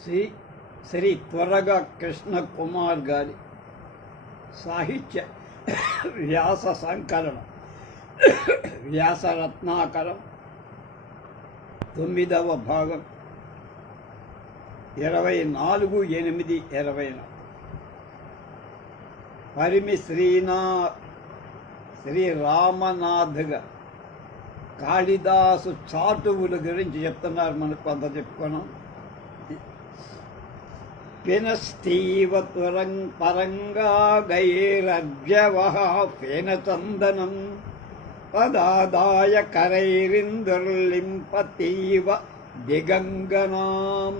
శ్రీ శ్రీ త్వరగా కృష్ణ కుమార్ గారి సాహిత్య వ్యాస సంకలనం వ్యాసరత్నాకరం 9వ భాగం 24/8/20 పరిమి శ్రీరామనాథ్గా కాళిదాసు చాటువుల గురించి చెప్తున్నారు. మనకు కొంత చెప్పుకున్నాం. పినస్తీవ పరంగా గైరర్జవః ఫేనచందనం పదాదాయ కరైరిందుర్లింపతీవ దిగంగనాం.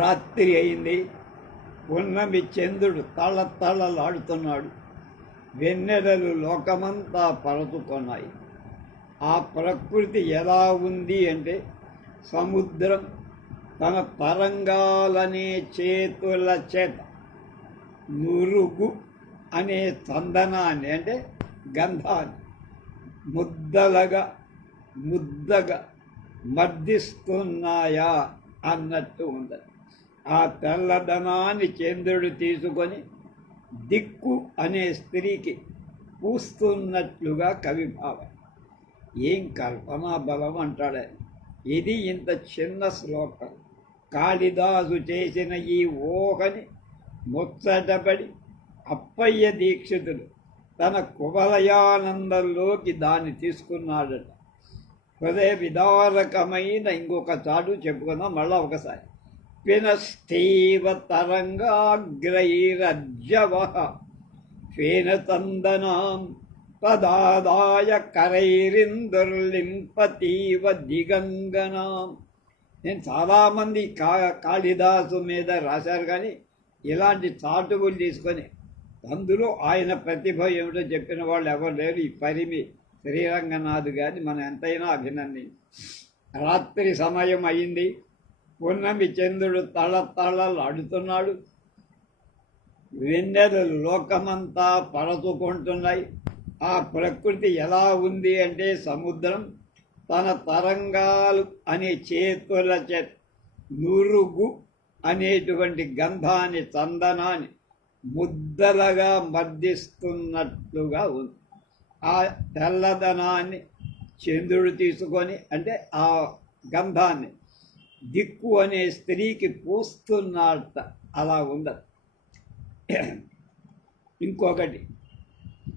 రాత్రి అయింది. పున్నమి చంద్రుడు తళతళలాడుతున్నాడు. వెన్నెలలు లోకమంతా పరచుకున్నాయి. ఆ ప్రకృతి ఎలా ఉంది అంటే, సముద్రం తన తరంగాలనే చేతుల చేత నురుగు అనే చందనాన్ని అంటే గంధాన్ని ముద్దగా మర్దిస్తున్నాయా అన్నట్టు ఉంది. ఆ తెల్లదనాన్ని చంద్రుడు తీసుకొని దిక్కు అనే స్త్రీకి పూస్తున్నట్లుగా కవిభావం. ఏం కల్పనా బలం అంటాడే. ఇది ఇంత చిన్న శ్లోకం. కాళిదాసు చేసిన ఈ ఊహని ముచ్చటపడి అప్పయ్య దీక్షితుడు తన కువలయానందంలోకి దాన్ని తీసుకున్నాడట. హృదయ విదారకమైన ఇంకొక చాటు చెప్పుకుందాం మళ్ళా ఒకసారి. పినస్తీవ తరంగాగ్రైరజ్జవః ఫేనచందనాం పదాదాయ కరైరిందుర్లింపతీవ దిగంగనాం. నేను చాలామంది కాళిదాసు మీద రాశారు, కానీ ఇలాంటి చాటువులు తీసుకొని అందులో ఆయన ప్రతిభ ఏమిటో చెప్పిన వాళ్ళు ఎవరు లేరు. ఈ పరిమి శ్రీరంగనాథ్ గారిని మనం ఎంతైనా అభినందించి. రాత్రి సమయం అయింది. పున్నమి చంద్రుడు తళతళలాడుతున్నాడు. వెన్నెలలు లోకమంతా పరచుకుంటున్నాయి. ఆ ప్రకృతి ఎలా ఉంది అంటే, సముద్రం తన తరంగాలు అనే చేతుల చేత నురుగు అనేటువంటి గంధాన్ని చందనాన్ని ముద్దలుగా మర్దిస్తున్నట్లుగా ఉంది. ఆ తెల్లదనాన్ని చంద్రుడు తీసుకొని అంటే ఆ గంధాన్ని దిక్కు అనే స్త్రీకి పూస్తున్నట్ట అలా ఉండదు. ఇంకొకటి,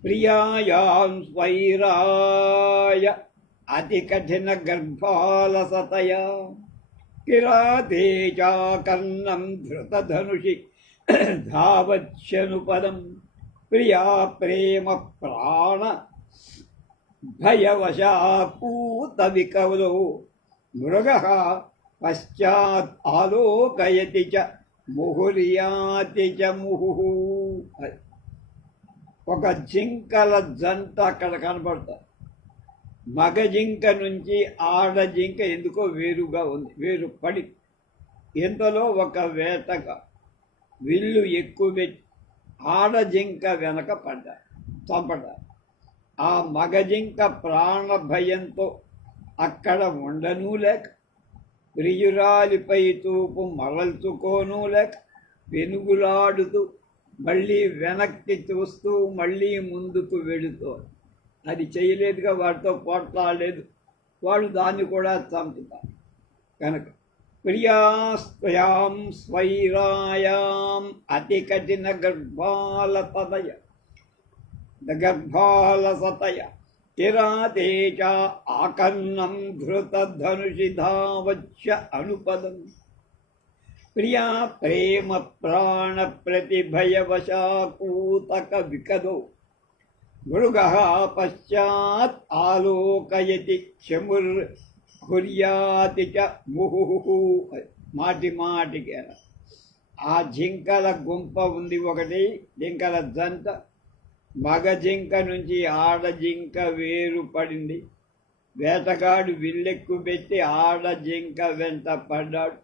ప్రియాయాం స్వైరాయ అతి కఠిన గర్భాలసతయ కిరాతేజాకర్ణం ధృతధనుషి ధావచ్చనుపదం ప్రియా ప్రేమ ప్రాణ భయవశాపూత వికవలో మృగః పశ్చాత్ ఆలోకయతి చ ముహుర్యాతి చ ముహు. ఒక జింకల జంట అక్కడ కనబడతారు. మగ జింక నుంచి ఆడ జింక ఎందుకో వేరుగా ఉంది, వేరు పడి. ఇంతలో ఒక వేటగా విల్లు ఎక్కువెట్టి ఆడ జింక వెనక పడ్డారు, చంపడారు. ఆ మగ జింక ప్రాణ భయంతో అక్కడ ఉండనూ లేక, ప్రియురాలిపై చూపు మరల్చుకోనూ లేక, పెనుగులాడుతూ మళ్ళీ వెనక్కి చూస్తూ మళ్ళీ ముందుకు వెళుతూ, అది చేయలేదుగా, వాటితో పోట్లాడలేదు. వాళ్ళు దాన్ని కూడా చంపుతారు. కనుక ప్రియాస్త్వయాం స్వైరాయాం అతి కఠిన గర్భాలసతయ కిరాతేచ ఆకర్ణం ధృతధనుషి ధావచ్చ అనుపదం ప్రియా ప్రేమ ప్రాణ ప్రతిభయవశాకూతక వికదో మృగః పశ్చాత్ ఆలోకయతి క్షముర్హుర్యాతి చ ముహుహు. మాటి మాటికి ఆ జింకల గుంప ఉంది ఒకటి, జింకల జంట. మగ జింక నుంచి ఆడ జింక వేరు పడింది. వేటగాడు విల్లెక్కు పెట్టి ఆడ జింక వెంట పడ్డాడు.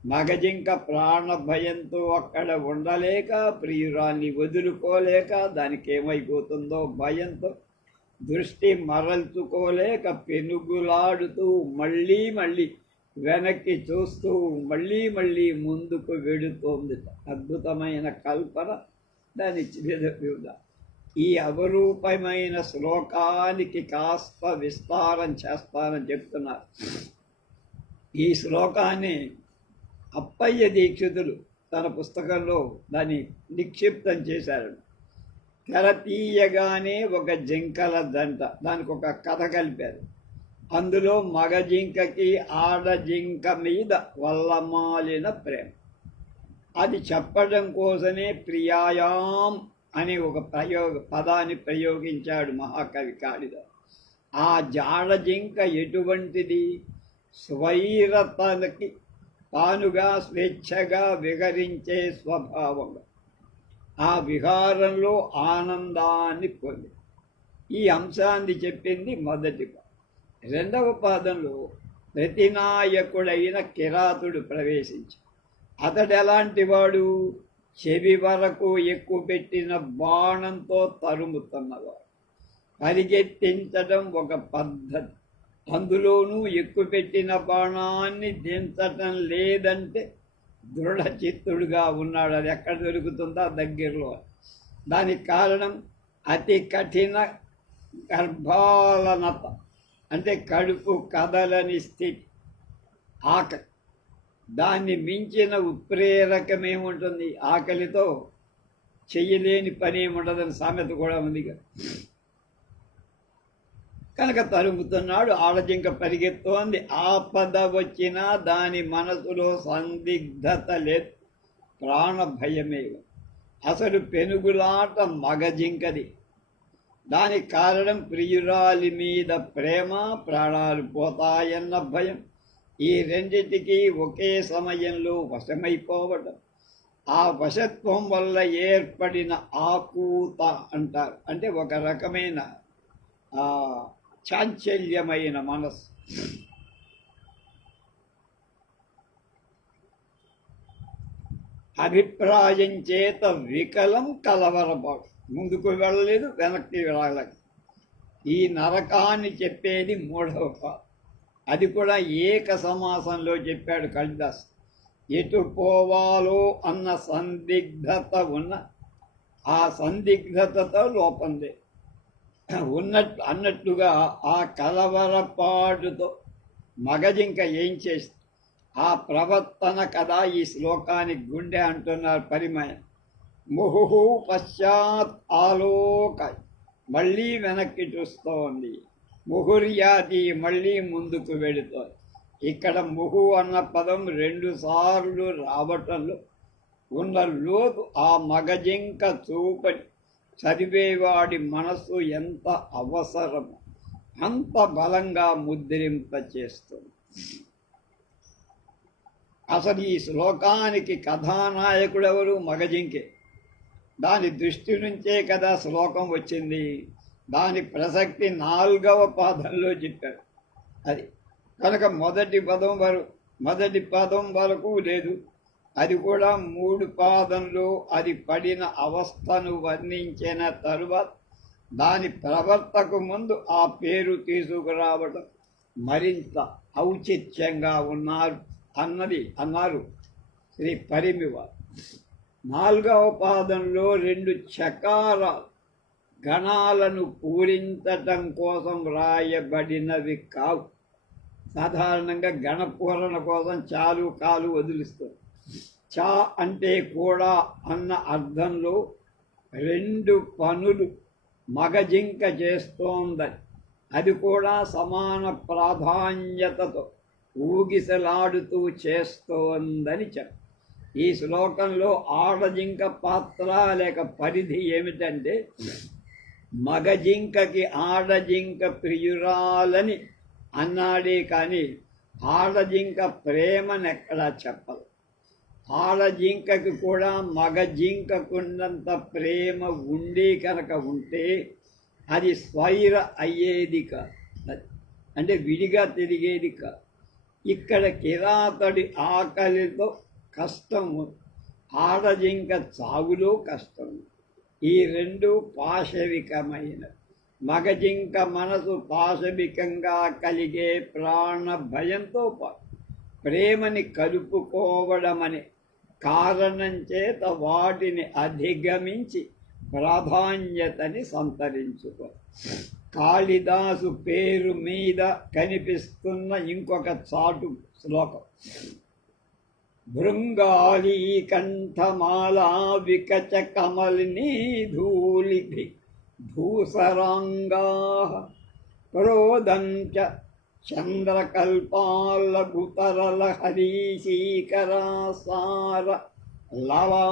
మగ జింక ప్రాణ భయంతో అక్కడ ఉండలేక, ప్రియురాన్ని వదులుకోలేక, దానికి ఏమైపోతుందో భయంతో దృష్టి మరల్చుకోలేక పెనుగులాడుతూ మళ్ళీ వెనక్కి చూస్తూ మళ్ళీ మళ్ళీ ముందుకు వెడుతోంది. అద్భుతమైన కల్పన, దాని వివిధ. ఈ అపరూపమైన శ్లోకానికి కాస్త విస్తారం చేస్తానని చెప్తున్నారు. ఈ శ్లోకాన్ని అప్పయ్య దీక్షితులు తన పుస్తకంలో దాన్ని నిక్షిప్తం చేశారు. తెర తీయగానే ఒక జింకల దంట, దానికి ఒక కథ కలిపారు. అందులో మగ జింకకి ఆడ జింక మీద వల్లమాలిన ప్రేమ. అది చెప్పడం కోసమే ప్రియాయాం అనే ఒక పదాన్ని ప్రయోగించాడు మహాకవి కాళిదాసు. ఆ జాడ జింక ఎటువంటిది? స్వైరతకి తానుగా స్వేచ్ఛగా విహరించే స్వభావంగా, ఆ విహారంలో ఆనందాన్ని పొంది. ఈ అంశాన్ని చెప్పింది మొదటి పాదం. రెండవ పాదంలో ప్రతినాయకుడైన కిరాతుడు ప్రవేశించి, అతడు ఎలాంటి వాడు? చెవి వరకు ఎక్కుపెట్టిన బాణంతో తరుముతున్నవాడు. పరిగెత్తించడం ఒక పద్ధతి, అందులోనూ ఎక్కుపెట్టిన బాణాన్ని దించటం లేదంటే దృఢచిత్తుడుగా ఉన్నాడు. అది ఎక్కడ దొరుకుతుందో దగ్గరలో. దానికి కారణం అతి కఠిన గర్భాలనత, అంటే కడుపు కదలని స్థితి, ఆకలి. దాన్ని మించిన ఉత్ప్రేరకమేముంటుంది? ఆకలితో చెయ్యలేని పని ఏముండదని సామెత కూడా ఉందిగా. కనుక తరుముతున్నాడు. ఆడజింక పరిగెత్తోంది. ఆపద వచ్చినా దాని మనసులో సందిగ్ధత లేదు, ప్రాణ భయమే. అసలు పెనుగులాట మగజింకది. దానికి కారణం ప్రియురాలి మీద ప్రేమ, ప్రాణాలు పోతాయన్న భయం. ఈ రెండిటికి ఒకే సమయంలో వశమైపోవడం. ఆ వశత్వం వల్ల ఏర్పడిన ఆకూత అంటారు, అంటే ఒక రకమైన చాంచల్యమైన మనస్సు. అభిప్రాయం చేత వికలం కలవరపాటు, ముందుకు వెళ్ళలేదు, వెనక్కి వెళ్ళలేదు. ఈ నరకాన్ని చెప్పేది మూడవ పాదం. అది కూడా ఏక సమాసంలో చెప్పాడు కాళిదాస్. ఎటు పోవాలో అన్న సందిగ్ధత ఉన్న, ఆ సందిగ్ధతతో లోపందే అన్నట్టుగా ఆ కలవరపాటుతో మగజింక ఏం చేస్తుంది? ఆ ప్రవర్తన కదా ఈ శ్లోకానికి గుండె అంటున్నారు పరిమయం. ముహు పశ్చాత్ ఆలోక, మళ్ళీ వెనక్కి చూస్తోంది. ముహుర్యాది, మళ్ళీ ముందుకు వెళుతోంది. ఇక్కడ ముహు అన్న పదం 2 సార్లు రావటంలో ఉన్న లోతు ఆ మగజింక చూపడి చదివేవాడి మనస్సు ఎంత అవసరమో అంత బలంగా ముద్రింప చేస్తుంది. అసలు ఈ శ్లోకానికి కథానాయకుడు ఎవరు? మగజింకే. దాని దృష్టి నుంచే కదా శ్లోకం వచ్చింది. దాని ప్రసక్తి 4వ పాదంలో చెప్పారు. అది కనుక మొదటి పదం వరకు లేదు. అది కూడా 3 పాదంలో అది పడిన అవస్థను వర్ణించిన తరువాత దాని ప్రవర్తకు ముందు ఆ పేరు తీసుకురావడం మరింత ఔచిత్యంగా అన్నారు శ్రీ పరిమివారు. 4వ పాదంలో 2 చకారాలు గణాలను పూరించటం కోసం రాయబడినవి కావు. సాధారణంగా గణపూరణ కోసం చాలు కాలు వదిలిస్తారు. చా అంటే కూడా అన్న అర్థంలో 2 పనులు మగజింక చేస్తోందని, అది కూడా సమాన ప్రాధాన్యతతో ఊగిసలాడుతూ చేస్తోందని చెప్పు. ఈ శ్లోకంలో ఆడజింక పాత్ర లేక పరిధి ఏమిటంటే, మగజింకకి ఆడజింక ప్రియురాలని అన్నాడే కానీ ఆడజింక ప్రేమనెక్కడా చెప్పదు. ఆడజింకకి కూడా మగజింకకున్నంత ప్రేమ ఉండి కనుక ఉంటే అది స్వైర అయ్యేది కాదు, అంటే విడిగా తిరిగేది కాదు. ఇక్కడ కిరాతడి ఆకలితో కష్టము, ఆడజింక చావులో కష్టము. ఈ 2 పాశవికమైనవి. మగజింక మనసు పాశవికంగా కలిగే ప్రాణ భయంతో పాటు ప్రేమని కలుపుకోవడమని కారణం చేత వాటిని అధిగమించి ప్రాధాన్యతని సంతరించుకో. కాళిదాసు పేరు మీద కనిపిస్తున్న ఇంకొక చాటు శ్లోకం. భృంగాళీ కంఠమాలా వికచ కమలినీ ధూళిభి ధూసరాంగా క్రోధంచ చంద్రకల్పాలగుతరల హరీశీకరాసార లవా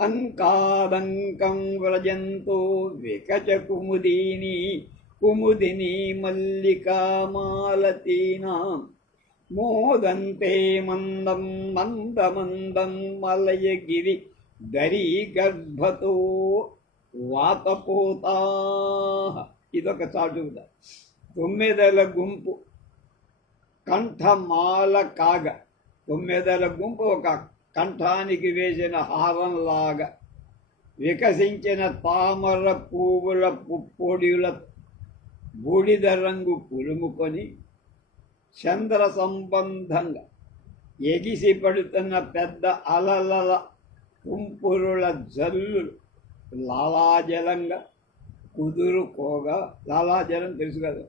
అంకాదంకం వ్రజంతో వికచ కుముదిని మల్లికామాలతీనాం మోదంతే మందం మందమందం మలయగిరి దరీ గర్భతో వాతపోతా. ఇదొక చాటుద. తొమ్మిదల గుంపు కంఠమాల కాగ. తొమ్మిదల గుంపు ఒక కంఠానికి వేసిన హారంలాగా వికసించిన తామర పువ్వుల పుప్పొడిల బూడిద రంగు పులుముకొని చంద్ర సంబంధంగా ఎగిసి పడుతున్న పెద్ద అలలల కుంపురుల జల్లులు లాలాజలంగా కుదురుకోగా, లాలాజలం తెలుసు కదా,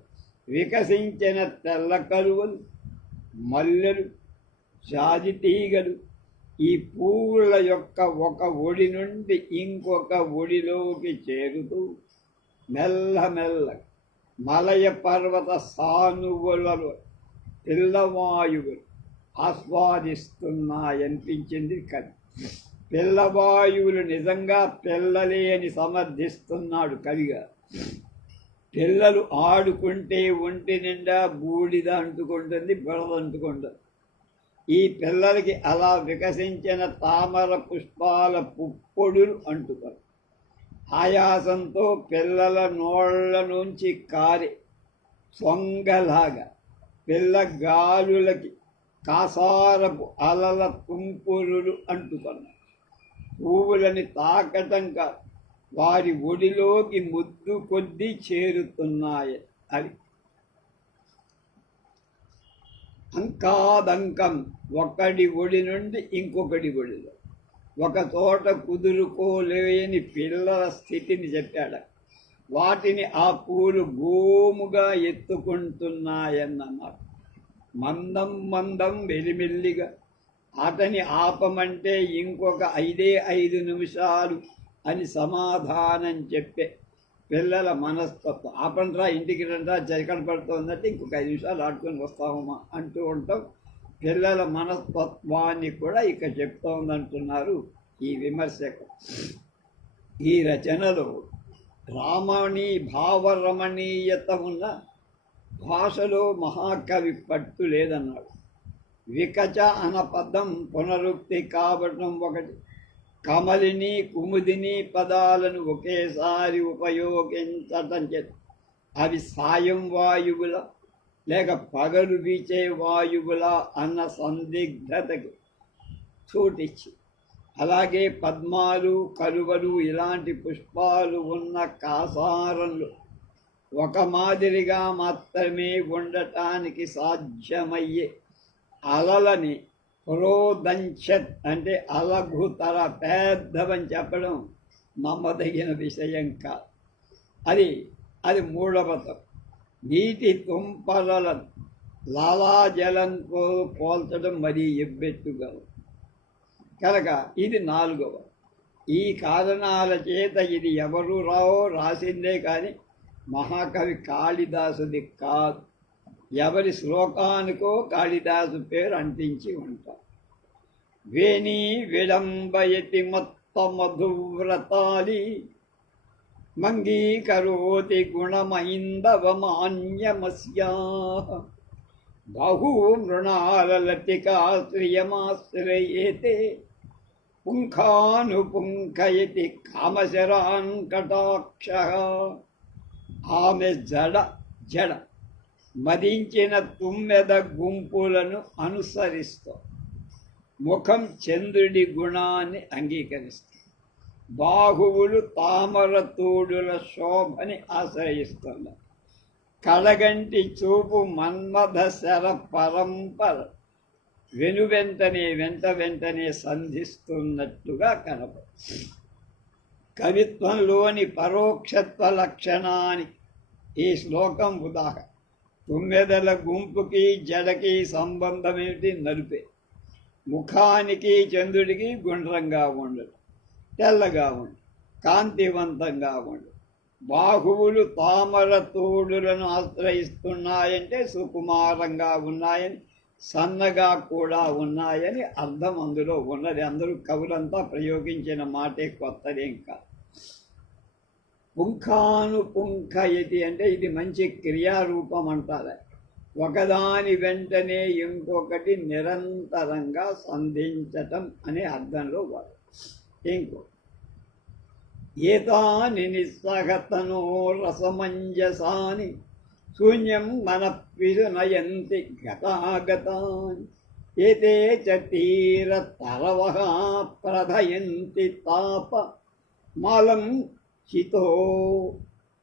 వికసించిన తెల్ల కలువలు, మల్లెలు, జాజి తీగలు ఈ పువ్వుల యొక్క ఒక ఒడి నుండి ఇంకొక ఒడిలోకి చేరుతూ మెల్లమెల్ల మలయ పర్వత సానువులలో పిల్లవాయువులు ఆస్వాదిస్తున్నాయనిపించింది కవి. పిల్లవాయువులు నిజంగా పిల్లలే అని సమర్థిస్తున్నాడు కవిగా. పిల్లలు ఆడుకుంటే ఒంటి నిండా బూడిద అంటుకుంటుంది, బురద అంటుకుంటుంది. ఈ పిల్లలకి అలా వికసించిన తామర పుష్పాల పుప్పొడులు అంటుతారు. ఆయాసంతో పిల్లల నోళ్ల నుంచి కారే సొంగలాగా పిల్ల గాలులకి కాసారపు అలల తుంపురులు అంటుతున్నాయి. పువ్వులని తాకటం కాదు, వారి ఒడిలోకి ముద్దు కొద్దీ చేరుతున్నాయి అవి. అంకాదంకం ఒకడి ఒడి నుండి ఇంకొకటి ఒడిలో ఒక చోట కుదురుకోలేని పిల్లల స్థితిని చెప్పాడు. వాటిని ఆ పూలు గోముగా ఎత్తుకుంటున్నాయన్నమాట. మందం మందం మెల్లిమెల్లిగా అతని ఆపమంటే ఇంకొక 5 నిమిషాలు అని సమాధానం చెప్పే పిల్లల మనస్తత్వం. ఆపండ్రా, ఇంటికి రండ్రా, చరికడ పడుతుందంటే ఇంకొక 5 నిమిషాలు ఆడుకొని వస్తామమ్మా అంటూ ఉంటాం. పిల్లల మనస్తత్వాన్ని కూడా ఇక చెప్తోందంటున్నారు ఈ విమర్శకులు. ఈ రచనలో రామణి భావరమణీయత ఉన్న భాషలో మహాకవి పట్టు లేదన్నాడు. వికచ అన పదం పునరుక్తి కావటం ఒకటి. కమలిని కుముదిని పదాలను ఒకేసారి ఉపయోగించటం చేత అవి సాయం వాయువుల లేక పగలు వీచే వాయువుల అన్న సందిగ్ధతకి చోటిచ్చి, అలాగే పద్మాలు, కలువలు ఇలాంటి పుష్పాలు ఉన్న కాసారంలో ఒక మాదిరిగా మాత్రమే ఉండటానికి సాధ్యమయ్యే అలలని ప్రోదంచత్ అంటే అలఘుతర పెద్దవని చెప్పడం నమ్మదగిన విషయం కాదు. అది మూఢమతం. నీటి తుంపరలను లాలాజలంతో పోల్చడం మరీ ఎబ్బెట్టుగా కనుక ఇది 4వ. ఈ కారణాల చేత ఇది ఎవరు రాసిందే కానీ మహాకవి కాళిదాసుది కాదు. ఎవరి శ్లోకానికో కాళిదాసు పేరు అంటించి ఉంటారు. వేణీ విడంబయతి మత్త మధువ్రతాలి మంగీకరోతి గుణమైందవమాన్యమస్యా బహూ మృణాలలతికాశ్రియమాశ్రయేతే పుంఖానుపుంఖయతి కామశరాన్ కటాక్ష. ఆమె జడ మదించిన తుమ్మెద గుంపులను అనుసరిస్తూ ముఖం చంద్రుడి గుణాన్ని అంగీకరిస్తుంది. బాహువులు తామర తూడుల శోభని ఆశ్రయిస్తున్నారు. కడగంటి చూపు మన్మథ శర పరంపర వెంటనే సంధిస్తున్నట్టుగా కనపడు. కవిత్వంలోని పరోక్షత్వ లక్షణాన్ని ఈ శ్లోకం ఉదాహరణ. తుమ్మెదల గుంపుకి జడకి సంబంధం ఏమిటి? నలుపే. ముఖానికి చంద్రుడికి గుండ్రంగా ఉండదు, తెల్లగా ఉండదు, కాంతివంతంగా ఉండదు. బాహువులు తామర తోడులను ఆశ్రయిస్తున్నాయంటే సుకుమారంగా ఉన్నాయని, సన్నగా కూడా ఉన్నాయని అర్థం అందులో ఉన్నది. అందరూ కవులంతా ప్రయోగించిన మాటే, కొత్తదేం కాదు. పుంఖానుపుంఖయతి అంటే ఇది మంచి క్రియారూపం అంటారు. ఒకదాని వెంటనే ఇంకొకటి నిరంతరంగా సంధించటం అనే అర్థంలో వాడు. ఇంకో ఏతాని నిస్సహతనో రసమంజసాని శూన్యం మన విసునయంతి గతాగతాని ఏతే చ తీరతరవః ప్రధయంతి తాప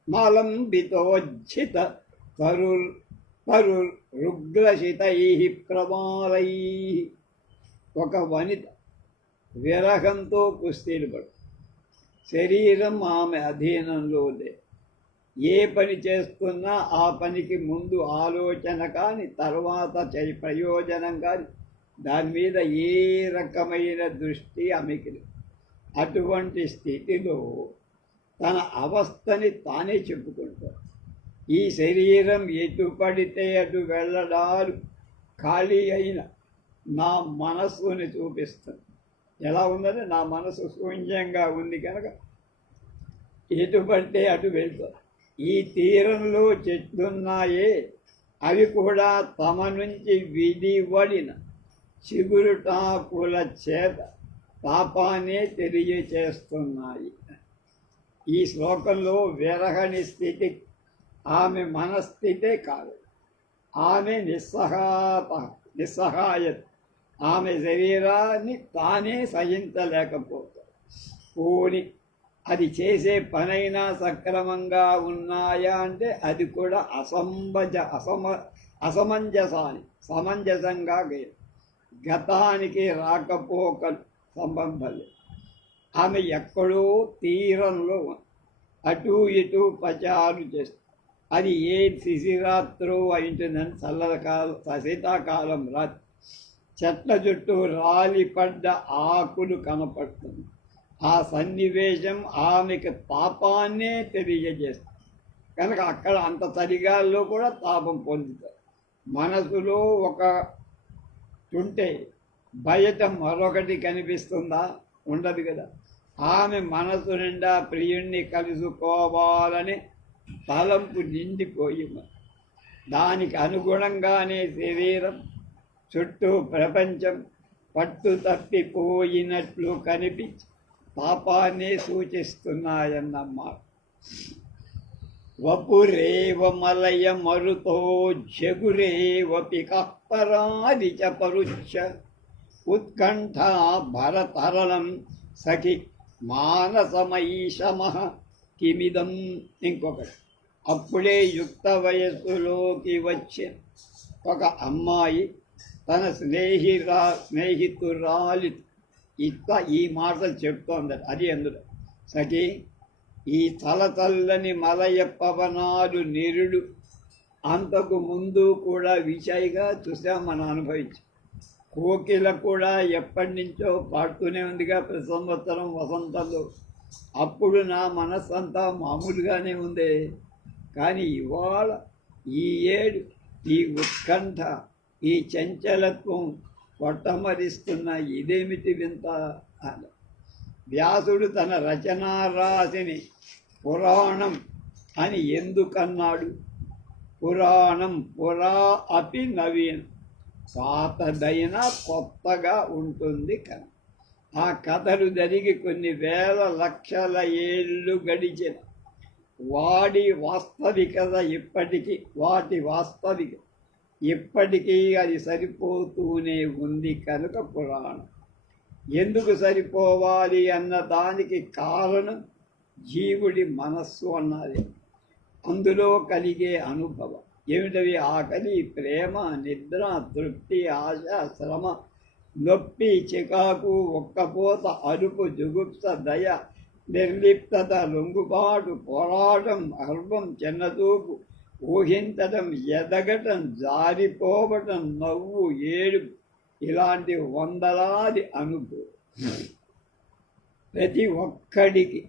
మాలంబితోజ్జిత తరురుగ్రశితైః ప్రమాలై. ఒక వనిత విరహంతో కుస్తీలు పడు, శరీరం ఆమె అధీనంలో లేదు. ఏ పని చేస్తున్నా ఆ పనికి ముందు ఆలోచన కానీ తర్వాత ప్రయోజనం కానీ దాని మీద ఏ రకమైన దృష్టి ఆమెకి లేదు. అటువంటి స్థితిలో తన అవస్థని తానే చెప్పుకుంటాడు. ఈ శరీరం ఎటు పడితే అటు వెళ్ళడాలు ఖాళీ అయిన నా మనస్సుని చూపిస్తుంది. ఎలా ఉందని, నా మనసు శూన్యంగా ఉంది కనుక ఎటు పడితే అటు వెళ్తారు. ఈ తీరంలో చెట్లున్నాయే, అవి కూడా తమ నుంచి విడివడిన చిగురుటాకుల చేత తాపాన్నే తెలియచేస్తున్నాయి. ఈ శ్లోకంలో విరహణి స్థితి ఆమె మనస్థితే కాదు, ఆమె నిస్సహాయత. ఆమె శరీరాన్ని తానే సహించలేకపోతాడు. పోని అది చేసే పనైనా సక్రమంగా ఉన్నాయా అంటే అది కూడా సమంజసంగా లేదు. గతానికి రాకపోకలు సంబంధం లేదు. ఆమె ఎక్కడో తీరంలో అటు ఇటు పచారు చేస్తుంది. అది ఏ శిశిరాత్రో అయింటుందని శీతాకాలం రాత్రి చెట్ల చుట్టూ రాలిపడ్డ ఆకులు కనపడుతుంది. ఆ సన్నివేశం ఆమెకు తాపాన్నే తెలియజేస్తుంది కనుక అక్కడ అంత చలిగాల్లో కూడా తాపం పొందుతారు. మనసులో ఒక ఉంటే బయట మరొకటి కనిపిస్తుందా? ఉండదు కదా. ఆమె మనసు నిండా ప్రియుణ్ణి కలుసుకోవాలని తలంపు నిండిపోయింది. దానికి అనుగుణంగానే శరీరం చుట్టూ ప్రపంచం పట్టు తప్పిపోయినట్లు కనిపించి పాపాన్ని సూచిస్తున్నాయన్నమాట. వపురేవ మలయ మరుతో జగురేవపి కప్పరాది చ పరుచ్చ ఉత్కంఠ భరతరణం సఖి మానసమైషమ కిమిదం. ఇంకొకటి, అప్పుడే యుక్త వయస్సులోకి వచ్చే ఒక అమ్మాయి తన స్నేహితురాలి ఇట్లా ఈ మాటలు చెప్తోందట. అది ఎందుకు సఖి, ఈ చల్లని మలయ పవనాలు నిరుడు అంతకు ముందు కూడా విషయగా చూసాం, మనం అనుభవించాం. కోకిల కూడా ఎప్పటి నుంచో పాడుతూనే ఉందిగా ప్రతి సంవత్సరం వసంతంలో. అప్పుడు నా మనస్సంతా మామూలుగానే ఉంది. కానీ ఇవాళ ఈ ఏడు ఈ ఉత్కంఠ, ఈ చంచలత్వం కొట్టమరిస్తున్న ఇదేమిటి వింత అని వ్యాసుడు తన రచనా రాశిని పురాణం అని ఎందుకన్నాడు? పురాణం పురా అపి నవీనం, పాతదైనా కొత్తగా ఉంటుంది కనుక. ఆ కథలు జరిగి కొన్ని వేల లక్షల ఏళ్ళు గడిచిన వాటి వాస్తవికత ఇప్పటికీ అది సరిపోతూనే ఉంది కనుక పురాణం. ఎందుకు సరిపోవాలి అన్న దానికి కారణం జీవుడి మనస్సు అన్నది, అందులో కలిగే అనుభవం. ఏమిటవి? ఆకలి, ప్రేమ, నిద్ర, తృప్తి, ఆశ, శ్రమ, నొప్పి, చికాకు, ఒక్కపోత, అరుపు, జుగుప్స, దయ, నిర్లిప్తత, లొంగుబాటు, పోరాటం, గర్వం, చిన్నతూపు, ఊహించటం, ఎదగటం, జారిపోవటం, నవ్వు, ఏడుపు, ఇలాంటి వందలాది అనుభవం ప్రతి ఒక్కడికి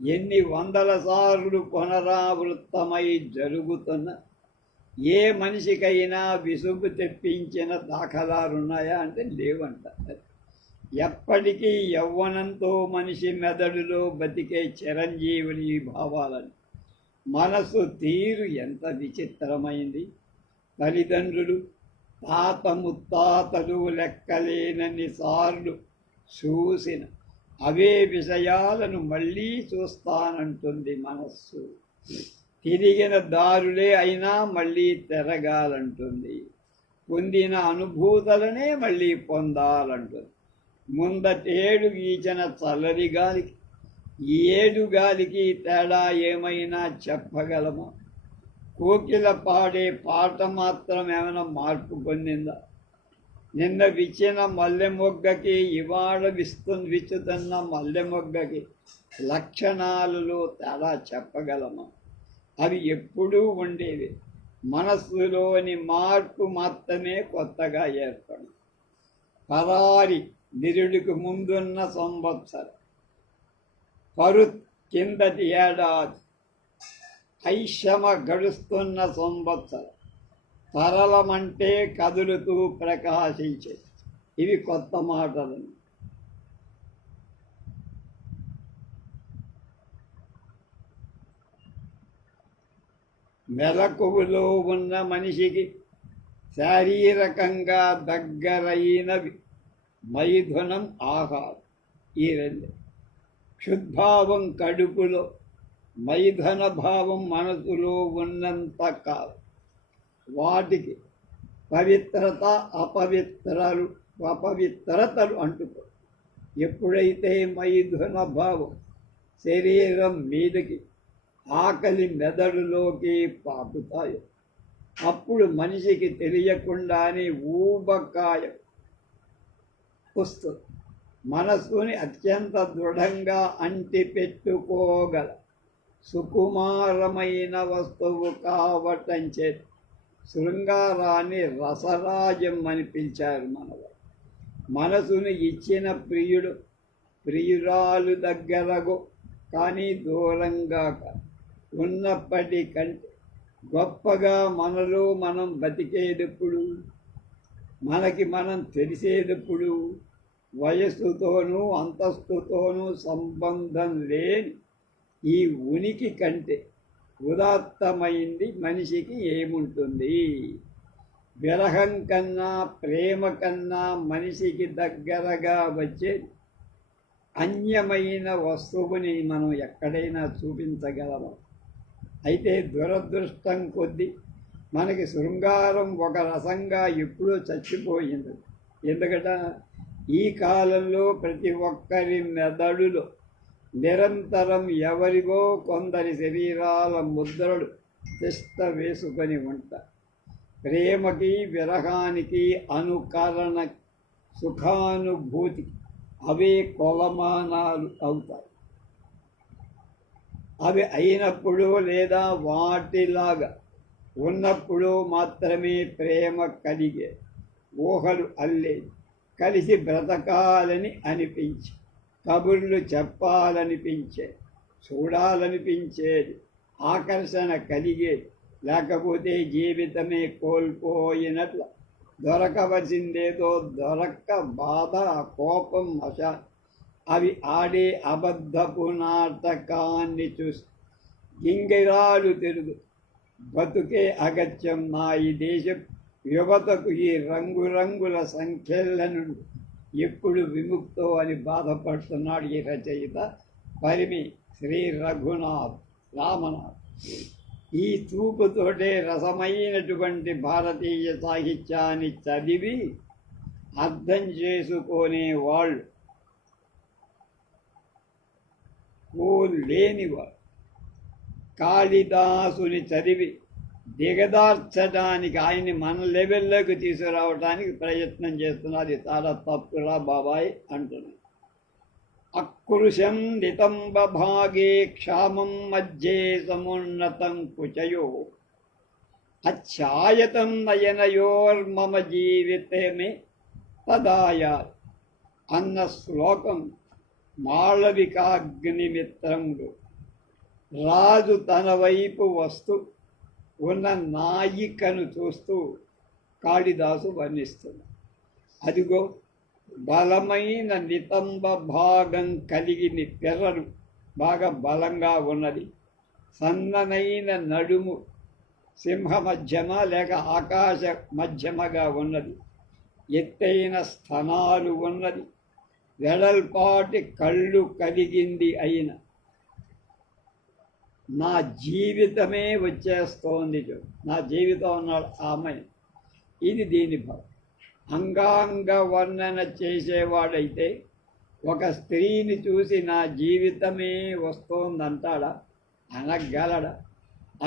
ఎన్ని వందల సార్లు పునరావృత్తమై జరుగుతున్న ఏ మనిషికైనా విసుగు తెప్పించిన దాఖలాలున్నాయా అంటే లేవంట. ఎప్పటికీ యవ్వనంతో మనిషి మెదడులో బతికే చిరంజీవుని భావాలని. మనసు తీరు ఎంత విచిత్రమైంది. తల్లిదండ్రులు, తాత ముత్తాతలు లెక్కలేనన్ని సార్లు చూసిన అవే విషయాలను మళ్ళీ చూస్తానంటుంది మనస్సు. తిరిగిన దారులే అయినా మళ్ళీ తిరగాలంటుంది. పొందిన అనుభూతులనే మళ్ళీ పొందాలంటుంది. ముందటేడు గీచిన చల్లరి గాలికి ఈ ఏడు గాలికి తేడా ఏమైనా చెప్పగలమా? కోకిల పాడే పాట మాత్రం ఏమైనా మార్పు పొందిందా? నిన్న విచ్చిన మల్లె మొగ్గకి ఇవాళ విచ్చుతున్న మల్లె మొగ్గకి లక్షణాలలో తేడా చెప్పగలమా? అవి ఎప్పుడూ ఉండేవి. మనస్సులోని మార్పు మాత్రమే కొత్తగా ఏర్పడు. పరారి నిరుడికి ముందున్న సంవత్సరం, పరుత్ కిందటి ఏడాది, ఐషమ గడుస్తున్న సంవత్సరం, తరలమంటే కదులుతూ ప్రకాశించే. ఇవి కొత్త మాటలు. మెలకువలో ఉన్న మనిషికి శారీరకంగా దగ్గరైనవి మైథునం, ఆహారం. ఈ రెండు. క్షుద్భావం కడుపులో, మైథున భావం మనసులో ఉన్నంత కాలం వాటికి పవిత్రత అపవిత్రతలు అంటుకో. ఎప్పుడైతే మైథున భావం శరీరం మీదకి, ఆకలి మెదడులోకి పాకుతాయో అప్పుడు మనిషికి తెలియకుండానే ఊబకాయం వస్తుంది. మనస్సుని అత్యంత దృఢంగా అంటిపెట్టుకోగల సుకుమారమైన వస్తువు కావటం చేత శృంగారాన్ని రసరాజ్యం అని పిలిచారు మనవారు. మనసును ఇచ్చిన ప్రియుడు ప్రియురాలు దగ్గరగో కానీ దూరంగా ఉన్నప్పటికంటే గొప్పగా మనలో మనం బతికేటప్పుడు, మనకి మనం తెలిసేటప్పుడు, వయస్సుతోనూ అంతస్తుతోనూ సంబంధం లేని ఈ ఉనికి కంటే ఉదాత్తమైంది మనిషికి ఏముంటుంది? విరహం కన్నా, ప్రేమ కన్నా మనిషికి దగ్గరగా వచ్చే అన్యమైన వస్తువుని మనం ఎక్కడైనా చూపించగలమా? అయితే దురదృష్టం కొద్దీ మనకి శృంగారం ఒక రసంగా ఎప్పుడూ చచ్చిపోయింది. ఎందుకంటే ఈ కాలంలో ప్రతి ఒక్కరి మెదడులో నిరంతరం ఎవరిగో కొందరి శరీరాల ముద్రలు తిష్ట వేసుకొని ఉంటారు. ప్రేమకి, విరహానికి, అనుకరణ, సుఖానుభూతికి అవే కొలమానాలు అవుతాయి. అవి అయినప్పుడు లేదా వాటిలాగా ఉన్నప్పుడు మాత్రమే ప్రేమ కలిగే, ఊహలు అల్లేది, కలిసి బ్రతకాలని అనిపించి, కబుర్లు చెప్పాలనిపించే, చూడాలనిపించేది, ఆకర్షణ కలిగేది. లేకపోతే జీవితమే కోల్పోయినట్లు దొరకవలసిందేదో దొరక్క బాధ, కోపం, ఆశ. అవి ఆడే అబద్ధపు నాటకాన్ని చూసి గింగిరాలు తిరుగు బతుకే అగత్యం. నా ఈ దేశం యువతకు ఈ రంగురంగుల సంఖ్యల నుండి ఎప్పుడు విముక్తో అని బాధపడుతున్నాడు ఈ రచయిత పరిమి శ్రీ రఘునాథ్ రామనాథ్. ఈ చూపుతోటే రసమైనటువంటి భారతీయ సాహిత్యాన్ని చదివి అర్థం చేసుకునే వాళ్ళు లేనివాడు. కాళిదాసుని చదివి దిగదార్చడానికి ఆయన్ని మన లెవెల్లోకి తీసుకురావడానికి ప్రయత్నం చేస్తున్నారు. అది చాలా తప్పురా బాబాయ్ అంటున్నాను. అకృశం నితంబభాగే క్షామం మధ్యే సమున్నతం కుచయో అఛాయతం నయనయోర్మమ జీవితమే తదాయా అన్న శ్లోకం మాళవికాగ్నిమిత్రంలో రాజు తన వైపు వస్తూ ఉన్న నాయికను చూస్తూ కాళిదాసు వర్ణిస్తున్నాడు. అదిగో బలమైన నితంబ భాగం కలిగిన పెర్రలు బాగా బలంగా ఉన్నది, సన్ననైన నడుము సింహ మధ్యమ లేక ఆకాశ మధ్యమగా ఉన్నది, ఎత్తైన స్థనాలు ఉన్నది, వెడల్పాటి కళ్ళు కలిగింది అయిన నా జీవితమే వచ్చేస్తోంది. నా జీవితం అన్నాడు ఆమె. ఇది దీని భావం. అంగాంగ వర్ణన చేసేవాడైతే ఒక స్త్రీని చూసి నా జీవితమే వస్తోందంటాడా? అనగలడా?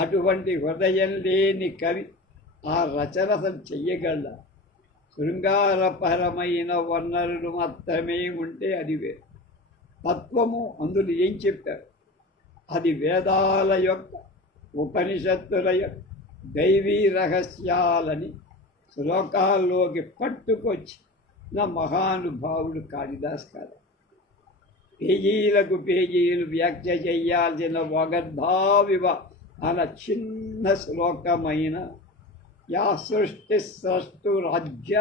అటువంటి హృదయం లేని కవి ఆ రచన చెయ్యగలడా? శృంగారపరమైన వర్ణనలు మాత్రమే ఉంటే అది వేరు. తత్వము అందులో ఏం చెప్పారు? అది వేదాల యొక్క ఉపనిషత్తుల యొక్క దైవీ రహస్యాలని శ్లోకాల్లోకి పట్టుకొచ్చి నా మహానుభావుడు కాళిదాస్ కాదు. పేజీలకు పేజీలు వ్యాఖ్య చెయ్యాల్సిన వగద్ధావివ అన్న చిన్న శ్లోకమైన యా సృష్టి సృష్టు రాజ్య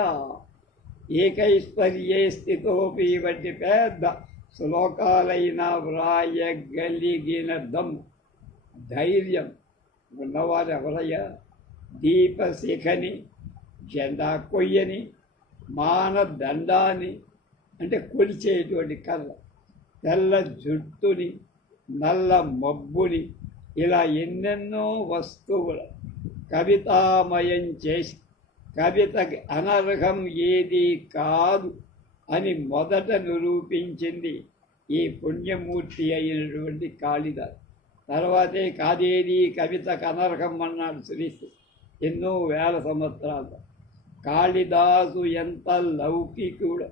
ఏకైశ్వర్యే స్థితోపి వంటి పెద్ద శ్లోకాలైన వ్రాయగలిగిన ధైర్యం ఉన్నవారు ఎవరయ్యా? దీపశిఖని, జెండా కొయ్యని, మానదండాన్ని అంటే కొలిచేటువంటి కర్ర, తెల్ల జుట్టుని, నల్ల మబ్బుని, ఇలా ఎన్నెన్నో వస్తువులు కవితామయం చేసి కవితకి అనర్హం ఏదీ కాదు అని మొదట నిరూపించింది ఈ పుణ్యమూర్తి అయినటువంటి కాళిదాసు. తర్వాతే కాదేది కవితకు అనర్హం అన్నాడు శ్రీశ్రీ ఎన్నో వేల సంవత్సరాలు. కాళిదాసు ఎంత లౌకికుడు,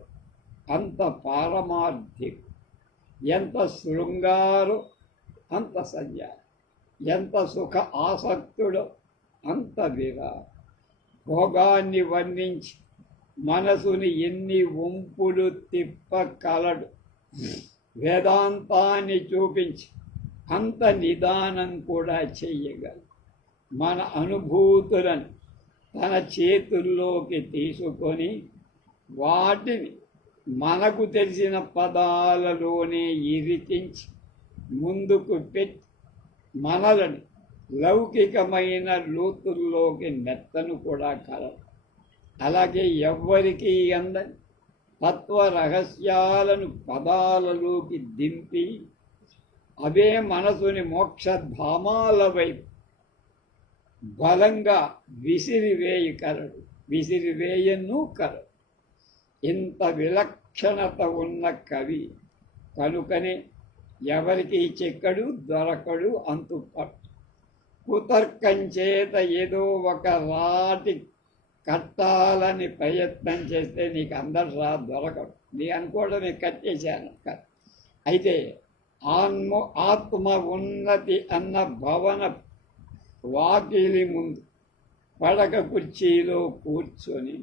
అంత పారమార్థికుడు, ఎంత శృంగారు అంత సంజారం, ఎంత సుఖ ఆసక్తుడో అంత విరాగం. భోగాన్ని వర్ణించి మనసుని ఎన్ని వంపులు తిప్పకలడు, వేదాంతాన్ని చూపించి అంత నిదానం కూడా చెయ్యగలడు. మన అనుభూతులను తన చేతుల్లోకి తీసుకొని వాటిని మనకు తెలిసిన పదాలలోనే ఇరికించి ముందుకు పెట్టి మనలని లౌకికమైన లోతుల్లోకి నెత్తను కూడా కలదు. అలాగే ఎవ్వరికీ అందని తత్వ రహస్యాలను పదాలలోకి దింపి అవే మనసుని మోక్షధామాల వైపు బలంగా విసిరివేయను కలడు. ఇంత విలక్షణత ఉన్న కవి కనుకనే ఎవరికి చెక్కడు దొరకడు, అంతుపట్టు. కుతర్కం చేత ఏదో ఒక రాటి కట్టాలని ప్రయత్నం చేస్తే నీకు అందరు దొరకడు. నీ అనుకోవడమే కట్టేశాను. అయితే ఆత్మ ఉన్నతి అన్న భవన వాకిలి ముందు పడక కుర్చీలో కూర్చొని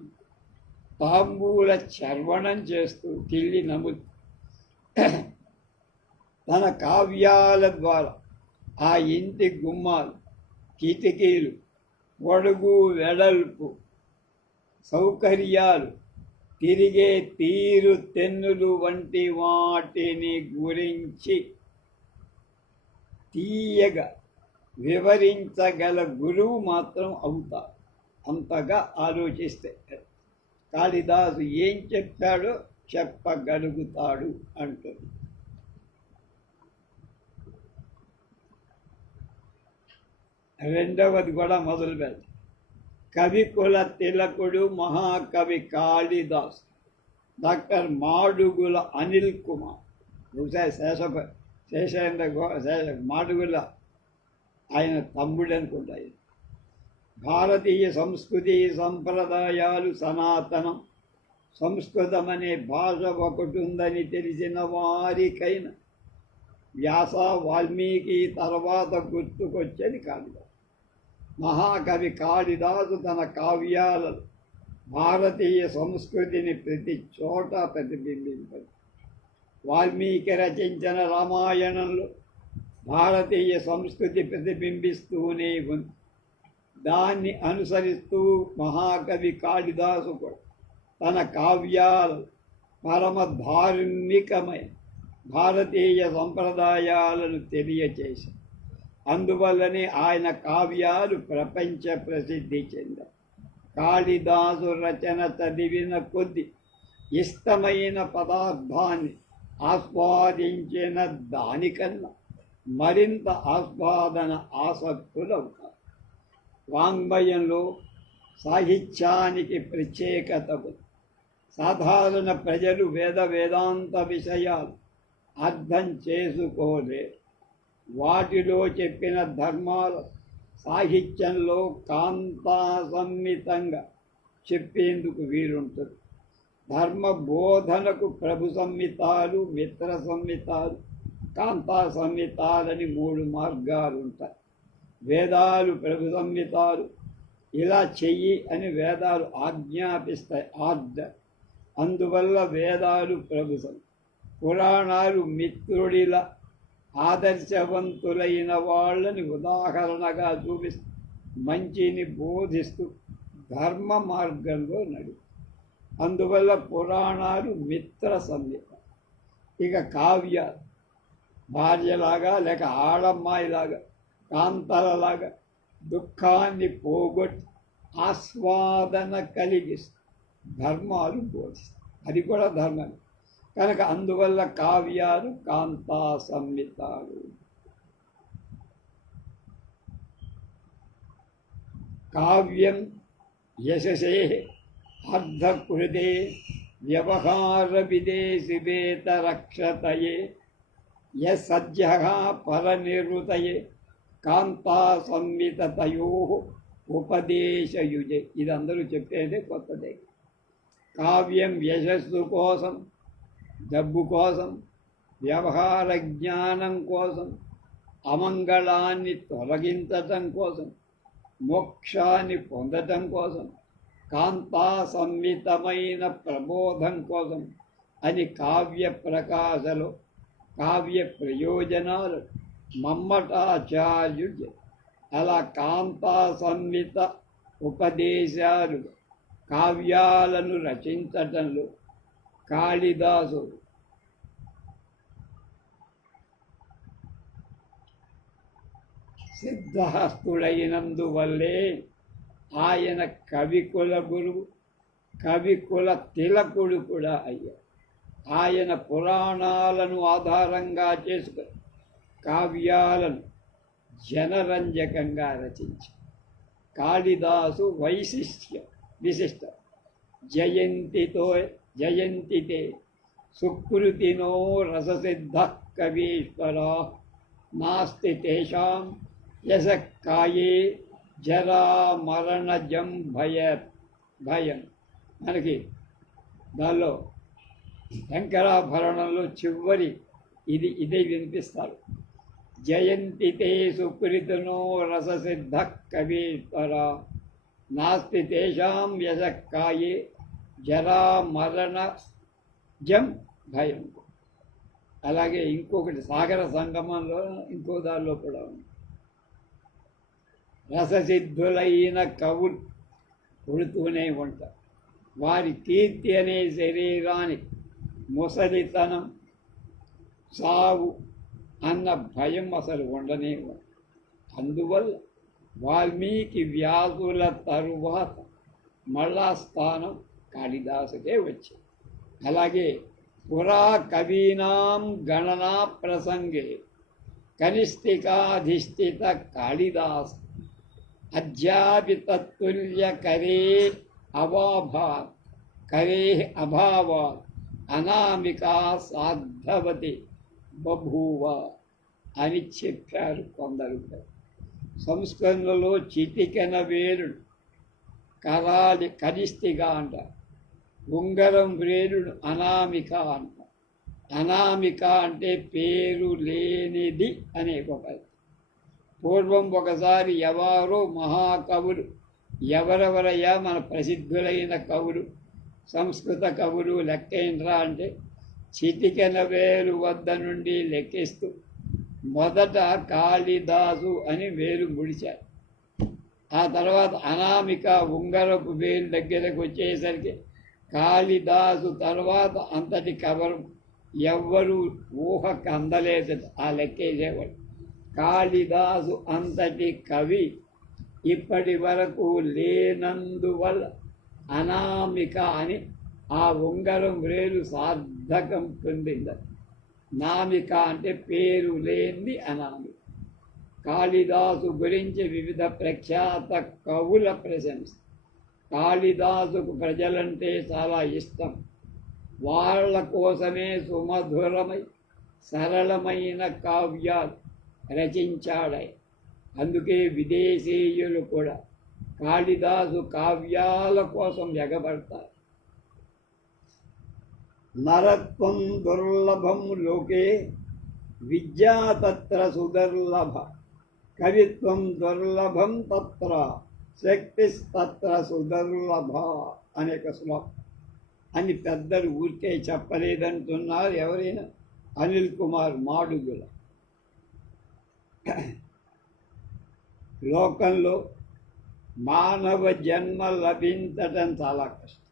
తాంబూల చర్వణం చేస్తూ కిల్లి నములు తన కావ్యాల ద్వారా ఆ ఇంటి గుమ్మాలు, కిటికీలు, పొడుగు వెడల్పు, సౌకర్యాలు, తిరిగే తీరు తెన్నులు వంటి వాటిని గురించి తీయగా వివరించగల గురువు మాత్రం అవుతారు. అంతగా ఆలోచిస్తే కాళిదాసు ఏం చెప్పాడో చెప్పగలుగుతాడు అంటుంది. రెండవది కూడా మొదలు పెడతాం. కవికుల తిలకుడు మహాకవి కాళిదాసు డాక్టర్ మాడుగుల అనిల్ కుమార్, శేషేంద్ర మాడుగుల ఆయన తమ్ముడు అనుకుంటాయి. భారతీయ సంస్కృతి సంప్రదాయాలు సనాతనం. సంస్కృతం అనే భాష ఒకటి ఉందని తెలిసిన వారికైనా వ్యాస, వాల్మీకి తర్వాత గుర్తుకొచ్చేది కాళిదాసు. మహాకవి కాళిదాసు తన కావ్యాలలో భారతీయ సంస్కృతిని ప్రతి చోట ప్రతిబింబించారు. వాల్మీకి రచించిన రామాయణంలో భారతీయ సంస్కృతి ప్రతిబింబిస్తూనే ఉంది. దాన్ని అనుసరిస్తూ మహాకవి కాళిదాసు కూడా తన కావ్యాలు పరమ ధార్మికమైన భారతీయ సంప్రదాయాలను తెలియచేశారు. అందువల్లనే ఆయన కావ్యాలు ప్రపంచ ప్రసిద్ధి చెందాయి. కాళిదాసు రచన చదివిన కొద్ది ఇష్టమైన పదార్థాన్ని ఆస్వాదించిన దానికన్నా మరింత ఆస్వాదన ఆసక్తులవుతారు. వాంగ్మయంలో సాహిత్యానికి ప్రత్యేకత ఉంది. సాధారణ ప్రజలు వేదాంత విషయాలు అర్థం చేసుకోలేరు. వాటిలో చెప్పిన ధర్మాలు సాహిత్యంలో కాంతా సంహితంగా చెప్పేందుకు వీలుంటుంది. ధర్మ బోధనకు ప్రభు సంహితాలు, మిత్ర సంహితాలు, కాంతా సంహితాలని 3 మార్గాలు ఉంటాయి. వేదాలు ప్రభు సంహితాలు. ఇలా చెయ్యి అని వేదాలు ఆజ్ఞాపిస్తాయి, ఆర్డర్. అందువల్ల వేదాలు ప్రభు సంహిత. పురాణాలు మిత్రుడిలా ఆదర్శవంతులైన వాళ్ళని ఉదాహరణగా చూపిస్తూ మంచిని బోధిస్తూ ధర్మ మార్గంలో నడుపు. అందువల్ల పురాణాలు మిత్ర సంహిత. ఇక కావ్యాలు భార్యలాగా లేక ఆడమ్మాయిలాగా కాంతలలాగా దుఃఖాన్ని పోగొట్టి ఆస్వాదన కలిగిస్తూ ధర్మాలు బోధిస్తాయి. అది కూడా ధర్మం కనుక అందువల్ల కావ్యాలు కాంతా సంహితాలు. కావ్యం యశసే అర్ధకృతే వ్యవహార విదేశివేతరక్షతయే యసద్యః పరనిర్వృతయే కాంతా సంహితయో ఉపదేశయుజే. ఇది అందరూ చెప్పేదే కొత్తదే. కావ్యం యశస్సు కోసం, డబ్బు కోసం, వ్యవహార జ్ఞానం కోసం, అమంగళాన్ని తొలగించటం కోసం, మోక్షాన్ని పొందటం కోసం, కాంతా సంహితమైన ప్రబోధం కోసం అని కావ్య ప్రకాశలో కావ్య ప్రయోజనాలు మమ్మటాచార్యుడు అలా కాంతా సంహిత ఉపదేశాలు కావ్యాలను రచించటంలో కాళిదాసు సిద్ధహస్తుడైనందువల్లే ఆయన కవికుల గురువు, కవికుల తిలకుడు కూడా అయ్యారు. ఆయన పురాణాలను ఆధారంగా చేసుకుని కావ్యాలను జనరంజకంగా రచించి కాళిదాసు విశిష్ట జయంతితే సుకృతినో రససిద్ధ కవీశ్వరా నాస్తి తేషాం యశక్కాయే జరా మరణజం భయం. మనకి దానిలో శంకరాభరణంలో చివరి ఇదే వినిపిస్తారు. జయంతితే సుకృతినో రససిద్ధ కవీశ్వరా నాస్తి తేషాం యశక్కాయే జరా మరణ జం భయం. అలాగే ఇంకొకటి సాగర సంగమంలో ఇంకో దారిలో కూడా ఉంది. రససిద్ధులైన కవులు పుడుతూనే ఉంటారు. వారి కీర్తి అనే శరీరానికి ముసలితనం, సావు అన్న భయం అసలు ఉండనే ఉండదు. అందువల్ల వాల్మీకి వ్యాసుల తరువాత మళ్ళా స్థానం కాళిదాసుకే వచ్చింది. అలాగే పురా కవీనాం గణనా ప్రసంగే కనిష్ఠికాధిష్ఠిత కాళిదాస్ అద్యాపి తత్తుల్య కరే అభావాత్ అనామికా సాధవతి బభూవ అని చెప్పారు కొందరు. సంస్కరణలో చిటికెన వేలుడు కరాలి కరిస్తిగా అంటారు. ఉంగరం వేలుడు అనామిక అంటారు. అనామిక అంటే పేరు లేనిది అనే ఒక పూర్వం ఒకసారి ఎవరో మహాకవులు, ఎవరెవరయ్యా మన ప్రసిద్ధులైన కవులు, సంస్కృత కవులు లెక్కేంట్రా అంటే చిటికెన వేలు వద్ద నుండి లెక్కిస్తూ మొదట కాళిదాసు అని వేలు ముడిచారు. ఆ తర్వాత అనామిక ఉంగరపు వేలు దగ్గరకు వచ్చేసరికి కాళిదాసు తర్వాత అంతటి కవరు ఎవ్వరూ ఊహకు అందలేదు. ఆ లెక్కేసేవాడు. కాళిదాసు అంతటి కవి ఇప్పటి వరకు లేనందువల్ల అనామిక అని ఆ ఉంగరం వేలు సార్థకం పొందింది. నామిక అంటే పేరు లేనిది అనామిక. కాళిదాసు గురించి వివిధ ప్రఖ్యాత కవుల ప్రశంస. కాళిదాసుకు ప్రజలంటే చాలా ఇష్టం. వాళ్ళ కోసమే సుమధురమై సరళమైన కావ్యాలు రచించాడాయి. అందుకే విదేశీయులు కూడా కాళిదాసు కావ్యాల కోసం ఎగబడతారు. నరత్వం దుర్లభం లోకే విద్యా తత్ర సుదుర్లభ, కవిత్వం దుర్లభం తత్ర శక్తిస్తత్ర సుదుర్లభ అనేక శ్లోకం అని పెద్దలు ఊరికే చెప్పలేదంటున్నారు ఎవరైనా. అనిల్ కుమార్ మాడుగుల. లోకంలో మానవ జన్మ లభించటం చాలా కష్టం.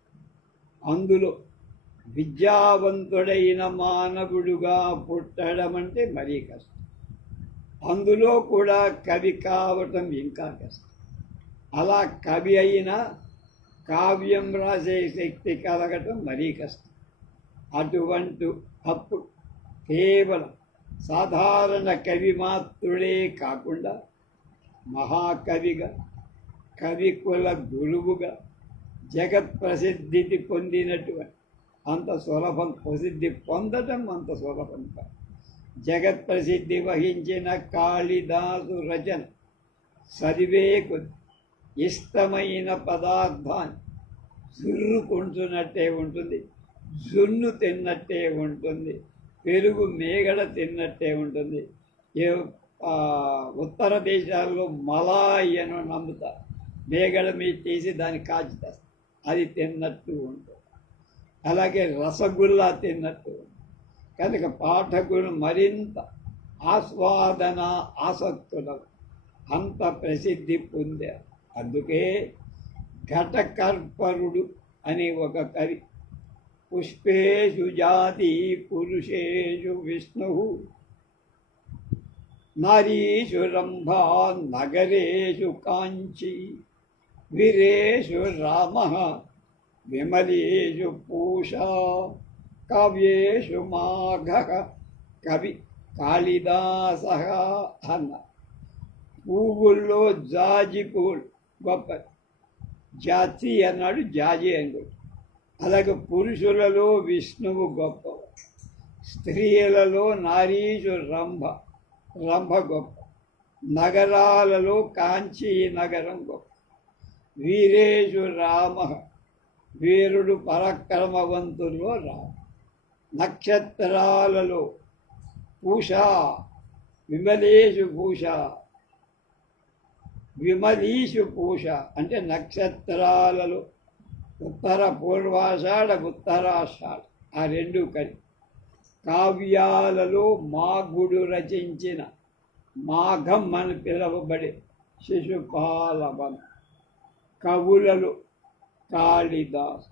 అందులో విద్యావంతుడైన మానవుడుగా పుట్టడం అంటే మరీ కష్టం. అందులో కూడా కవి కావటం ఇంకా కష్టం. అలా కవి అయినా కావ్యం రాసే శక్తి కలగటం మరీ కష్టం. అటువంటి అప్పుడు కేవలం సాధారణ కవి మాత్రుడే కాకుండా మహాకవిగా, కవికుల గురువుగా జగత్ ప్రసిద్ధి పొందినటువంటి అంత సులభం, ప్రసిద్ధి పొందటం అంత సులభం కాదు. జగత్ ప్రసిద్ధి వహించిన కాళిదాసు రచన చదివే కొద్ది ఇష్టమైన పదార్థాన్ని జుర్రుకుంటున్నట్టే ఉంటుంది, జున్ను తిన్నట్టే ఉంటుంది, పెరుగు మేగడ తిన్నట్టే ఉంటుంది. ఉత్తర దేశాల్లో మలాయి అని నమ్ముతారు. మేగడ మీద తీసి దాన్ని కాచుతారు, అది తిన్నట్టు ఉంటుంది. అలాగే రసగుల్లా తిన్నట్టు ఉంటుంది. కనుక పాఠకులు మరింత ఆస్వాదన ఆసక్తులకు అంత ప్రసిద్ధి పొందారు. అందుకే ఘటకర్పరుడు అనే ఒక కవి పుష్పేషు జాతి పురుషేషు విష్ణు నారీషు రంభా నగరేషు కాంచీ వీరేషు రామ విమలేషు పూషా కావ్యేషు మాఘ కవి కాళిదాస అన్న. పువ్వుల్లో జాజి పువ్వులు గొప్ప. జాతి అన్నాడు, జాజి అన్నాడు. అలాగే పురుషులలో విష్ణువు గొప్ప, స్త్రీలలో నారీషు రంభ గొప్ప, నగరాలలో కాంచీ నగరం గొప్ప. వీరేషు రామ వీరుడు పరాక్రమవంతుల్లో రామ. నక్షత్రాలలో పూషా విమలీషు పూష అంటే నక్షత్రాలలో ఉత్తర పూర్వాషాఢ ఉత్తరాషాఢ ఆ రెండు కలిసి. కావ్యాలలో మాఘుడు రచించిన మాఘం అని పిలువబడే శిశుపాలవం. కవులలో కాళిదాస్,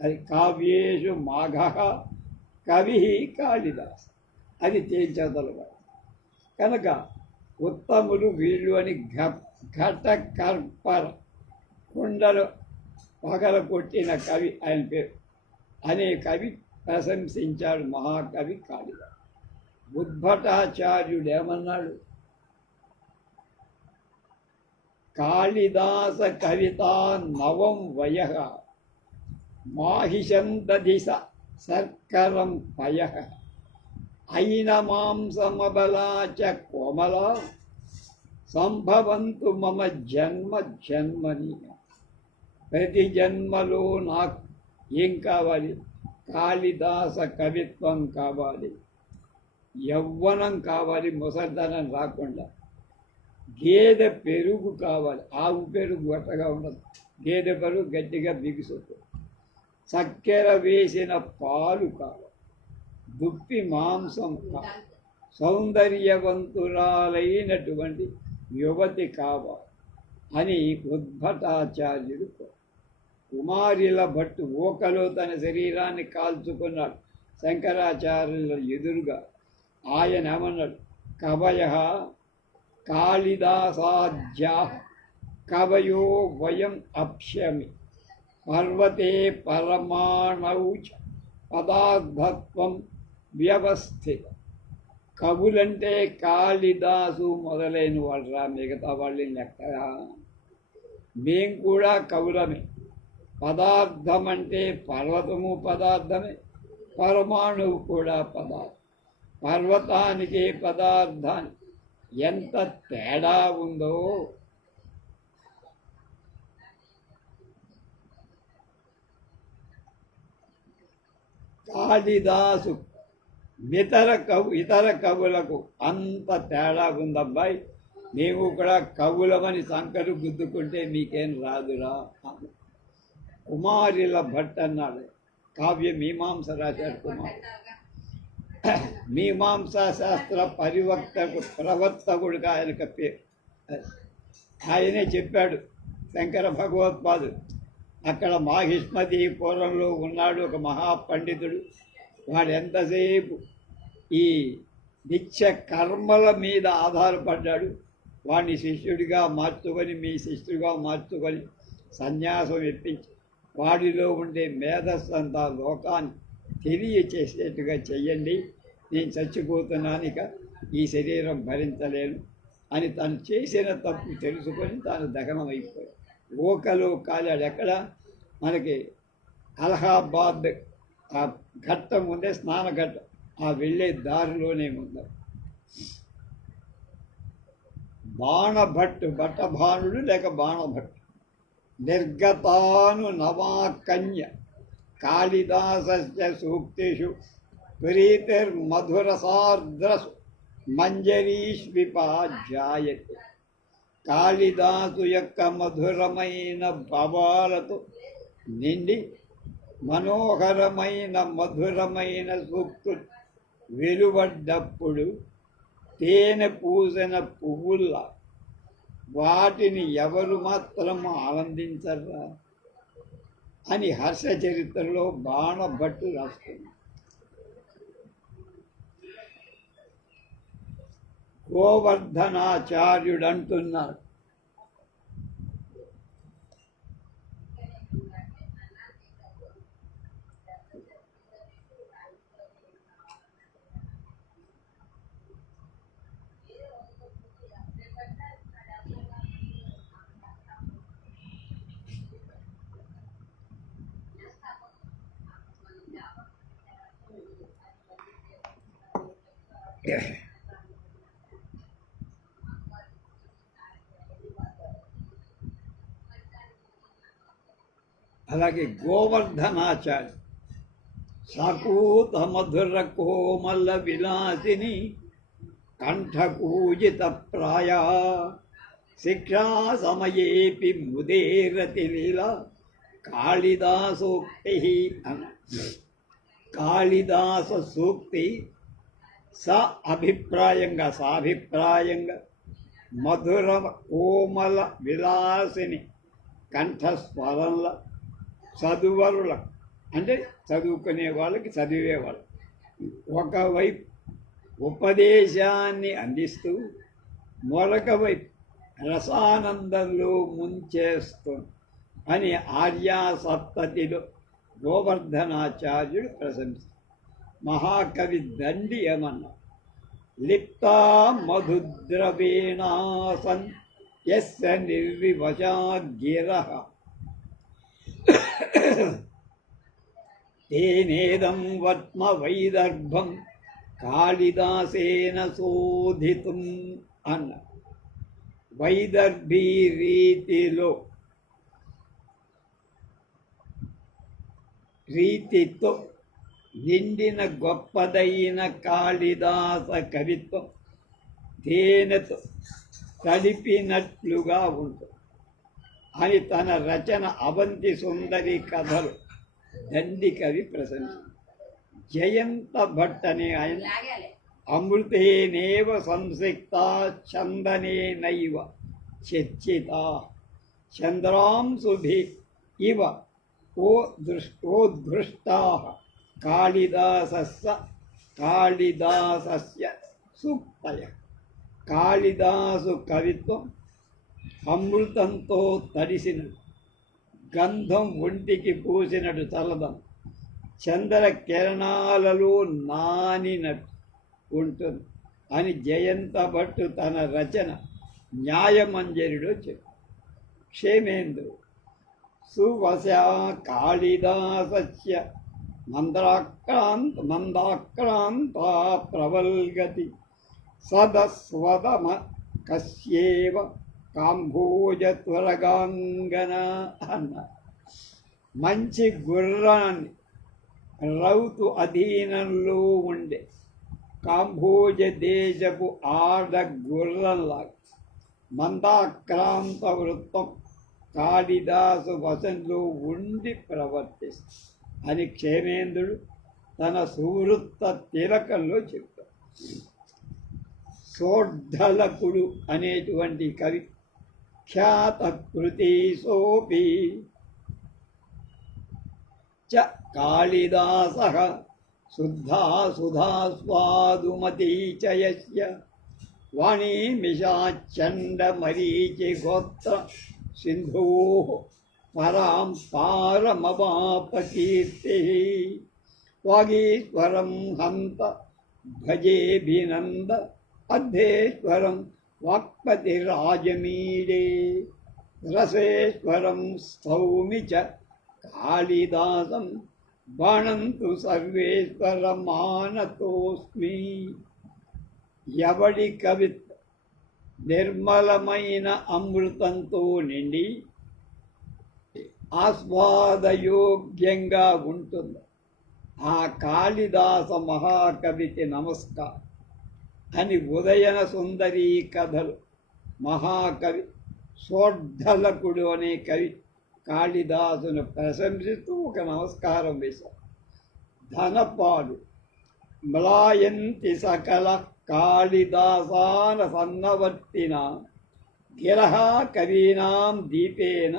అది కావ్యేషు మాఘ కవి కాళిదాస్, అది తేల్చదలవాడు. కనుక ఉత్తములు వీళ్ళు అని ఘటకర్పర కుండలు పగల కొట్టిన కవి ఆయన పేరు అనే కవి ప్రశంసించాడు మహాకవి కాళిదాసు. ఉద్భటాచార్యుడు ఏమన్నాడు? కాళిదాస కవిత నవం వయ మాహిషందధిస సర్కరం పయ అయిన మాంసమబలా చ కోమల సంభవంతు మమ జన్మ జన్మని. ప్రతి జన్మలో నాకు ఏం కావాలి? కాళిదాస కవిత్వం కావాలి, యవ్వనం కావాలి, ముసలితనం రాకుండా. గేదె పెరుగు కావాలి, ఆవు పెరుగు గట్టగా ఉండదు, గేదె పెరుగు గట్టిగా బిగుసుతుంది. చక్కెర వేసిన పాలు కావాలి, దుప్పి మాంసం కావాలి, సౌందర్యవంతురాలైనటువంటి యువతి కావాలి అని ఉద్భటాచార్యుడు. కుమారిల భట్టు ఓకలో తన శరీరాన్ని కాల్చుకున్నాడు శంకరాచార్యుల ఎదురుగా. ఆయన ఏమన్నాడు? కవయ కాళిదాసాధ్యా కవయో వయం అప్ష్యమి పర్వతే పరమాణౌ పదార్థత్వం వ్యవస్థిత. కవులంటే కాళిదాసు మొదలైన వాళ్ళరా, మిగతా వాళ్ళని లెక్కరా. మేం కూడా కవులమే. పదార్థం అంటే పర్వతము పదార్థమే, పరమాణువు కూడా పదార్థం. పర్వతానికి పదార్థానికి ఎంత తేడా ఉందో కాళిదాసు ఇతర కవులకు అంత తేడా ఉందబ్బాయి. మేము కూడా కవులమని సంకరు గుద్దుకుంటే మీకేం రాదురా. కుమారిల భట్ అన్నాడు. కావ్య మీమాంస రాశాడు కుమారు. మీమాంసా శాస్త్ర ప్రవర్తకుడిగా ఆయనకు పేరు. ఆయనే చెప్పాడు శంకర భగవత్పాదుడు. అక్కడ మాహిష్మతీపురంలో ఉన్నాడు ఒక మహాపండితుడు. వాడు ఎంతసేపు ఈ నిత్య కర్మల మీద ఆధారపడ్డాడు. వాడిని శిష్యుడిగా మార్చుకొని, మీ శిష్యుడిగా మార్చుకొని సన్యాసం ఇప్పించి వాడిలో ఉండే మేధస్సు అంతా లోకాన్ని తెలియచేసేట్టుగా చెయ్యండి. నేను చచ్చిపోతున్నాను, ఇక ఈ శరీరం భరించలేను అని తను చేసిన తప్పు తెలుసుకొని తాను దహనమైపోయాడు. ఓకలో కాలాడు. ఎక్కడ? మనకి అలహాబాద్ ఆ ఘట్టం ఉందే, స్నాన ఘట్టం, ఆ వెళ్ళే దారిలోనే ఉంది. బాణభట్టు, భట్టభానుడు లేక బాణభట్టు. నిర్గతాను నవాకన్య కాళిదాసస్య సూక్తిషు ప్రీతిర్మధురసార్ద్రసు మంజరీష్విపా జాయతే. కాళిదాసు యొక్క మధురమైన భావాలతో నిండి మనోహరమైన మధురమైన సూక్తులు వెలువడ్డప్పుడు తేనె పూసిన పువ్వుల్లా వాటిని ఎవరు మాత్రం ఆనందించరా అని హర్ష చరిత్రలో బాణభట్టు రాస్తుంది. గోవర్ధనాచార్యుడు అంటున్నారు, అలాగే గోవర్ధనాచార్య సాకూత మధుర కోమల విలాసిని కంఠకూజిత ప్రాయ శిక్షా సమయేపి ముదేరతి లీలా కాళిదాసోక్తి అన్న. కాళిదాస సూక్తి సాభిప్రాయంగా మధుర కోమల విలాసిని కంఠస్వరంలో చదువరుల అంటే చదువుకునే వాళ్ళకి, చదివేవాళ్ళు ఒకవైపు ఉపదేశాన్ని అందిస్తూ మరొక వైపు రసానందంలో ముంచేస్తుంది అని ఆర్యా సప్తతిలో గోవర్ధనాచార్యుడు ప్రశంసిస్తారు. మహాకవి దండి ఏమన్నా, లిప్తా మధుద్రవేణాసన్ యస్య నిర్వివశా గిరః తేనేదం వత్మ వైదర్భం కాళిదాసేన శోధితుం అన్న. వైదర్భీ రీతితో నిండిన గొప్పదైన కాళిదాస కవిత్వం తేనెతో తడిపినట్లుగా ఉంటుంది అని తన రచన అవంతి సుందరి కథలు దండి కవి ప్రశంసించారు. జయంత భట్ అనే ఆయన అమృతేనేవ సంసిక్త చందనేనైవ చర్చిత చంద్రాంశుభి ఇవ ఓ దృష్టా కాళిదాసస్య సూక్తయ. కాళిదాసు కవిత్వం అమృతంతో తడిసినట్టు, గంధం ఒంటికి పూసినట్టు చల్లదం, చంద్ర కిరణాలలో నానినట్టు ఉంటుంది అని జయంత భట్టు తన రచన న్యాయమంజరిలో చెప్పారు. క్షేమేంద్రుడు సువశా కాళిదాసస్య మందాక్రాంతా ప్రవల్గతి సదస్వదమ కస్యేవ కాంభోజ త్వరగాంగన అన్న. మంచి గుర్రాన్ని రౌతు అధీనంలో ఉండే కాంభోజ దేశపు ఆడ గుర్రంలాగా మందాక్రాంత వృత్తం కాళిదాసు వశంలో ఉండి ప్రవర్తిస్తుంది అని క్షేమేంద్రుడు తన సువృత్త తిలకంలో చెప్పారు. సోడ్డలకుడు అనేటువంటి కవి ఖ్యాత కృతి సోపి చ కాళిదాస శుద్ధా సుధా స్వాదుమతీ చ యస్య వాణీమిషాచండ మరీచి గోత్ర సింధో పరాం పారమవాపకీర్తి వాగీశ్వరం హంత భజేభినంద అద్ధేశ్వరం వాక్పతిరాజమీడే రసేశ్వరం స్థౌమి చ కాళిదాసం బాణంతు సర్వేశ్వర మానతోస్మి. ఎవడి కవిత్వం నిర్మలమైన అమృతంతో నిండి ఆస్వాదయోగ్యంగా ఉంటుంది ఆ కాళిదాస మహాకవికి నమస్కారం అని ఉదయన సుందరి కథలు మహాకవి సోడ్డలకుడు అనే కవి కాళిదాసును ప్రశంసిస్తూ ఒక నమస్కారం వేశారు. ధనపాడు మ్లాయంతి సకల కాళిదాసాన సన్నవర్తిన గిరహ కవీనాం దీపేన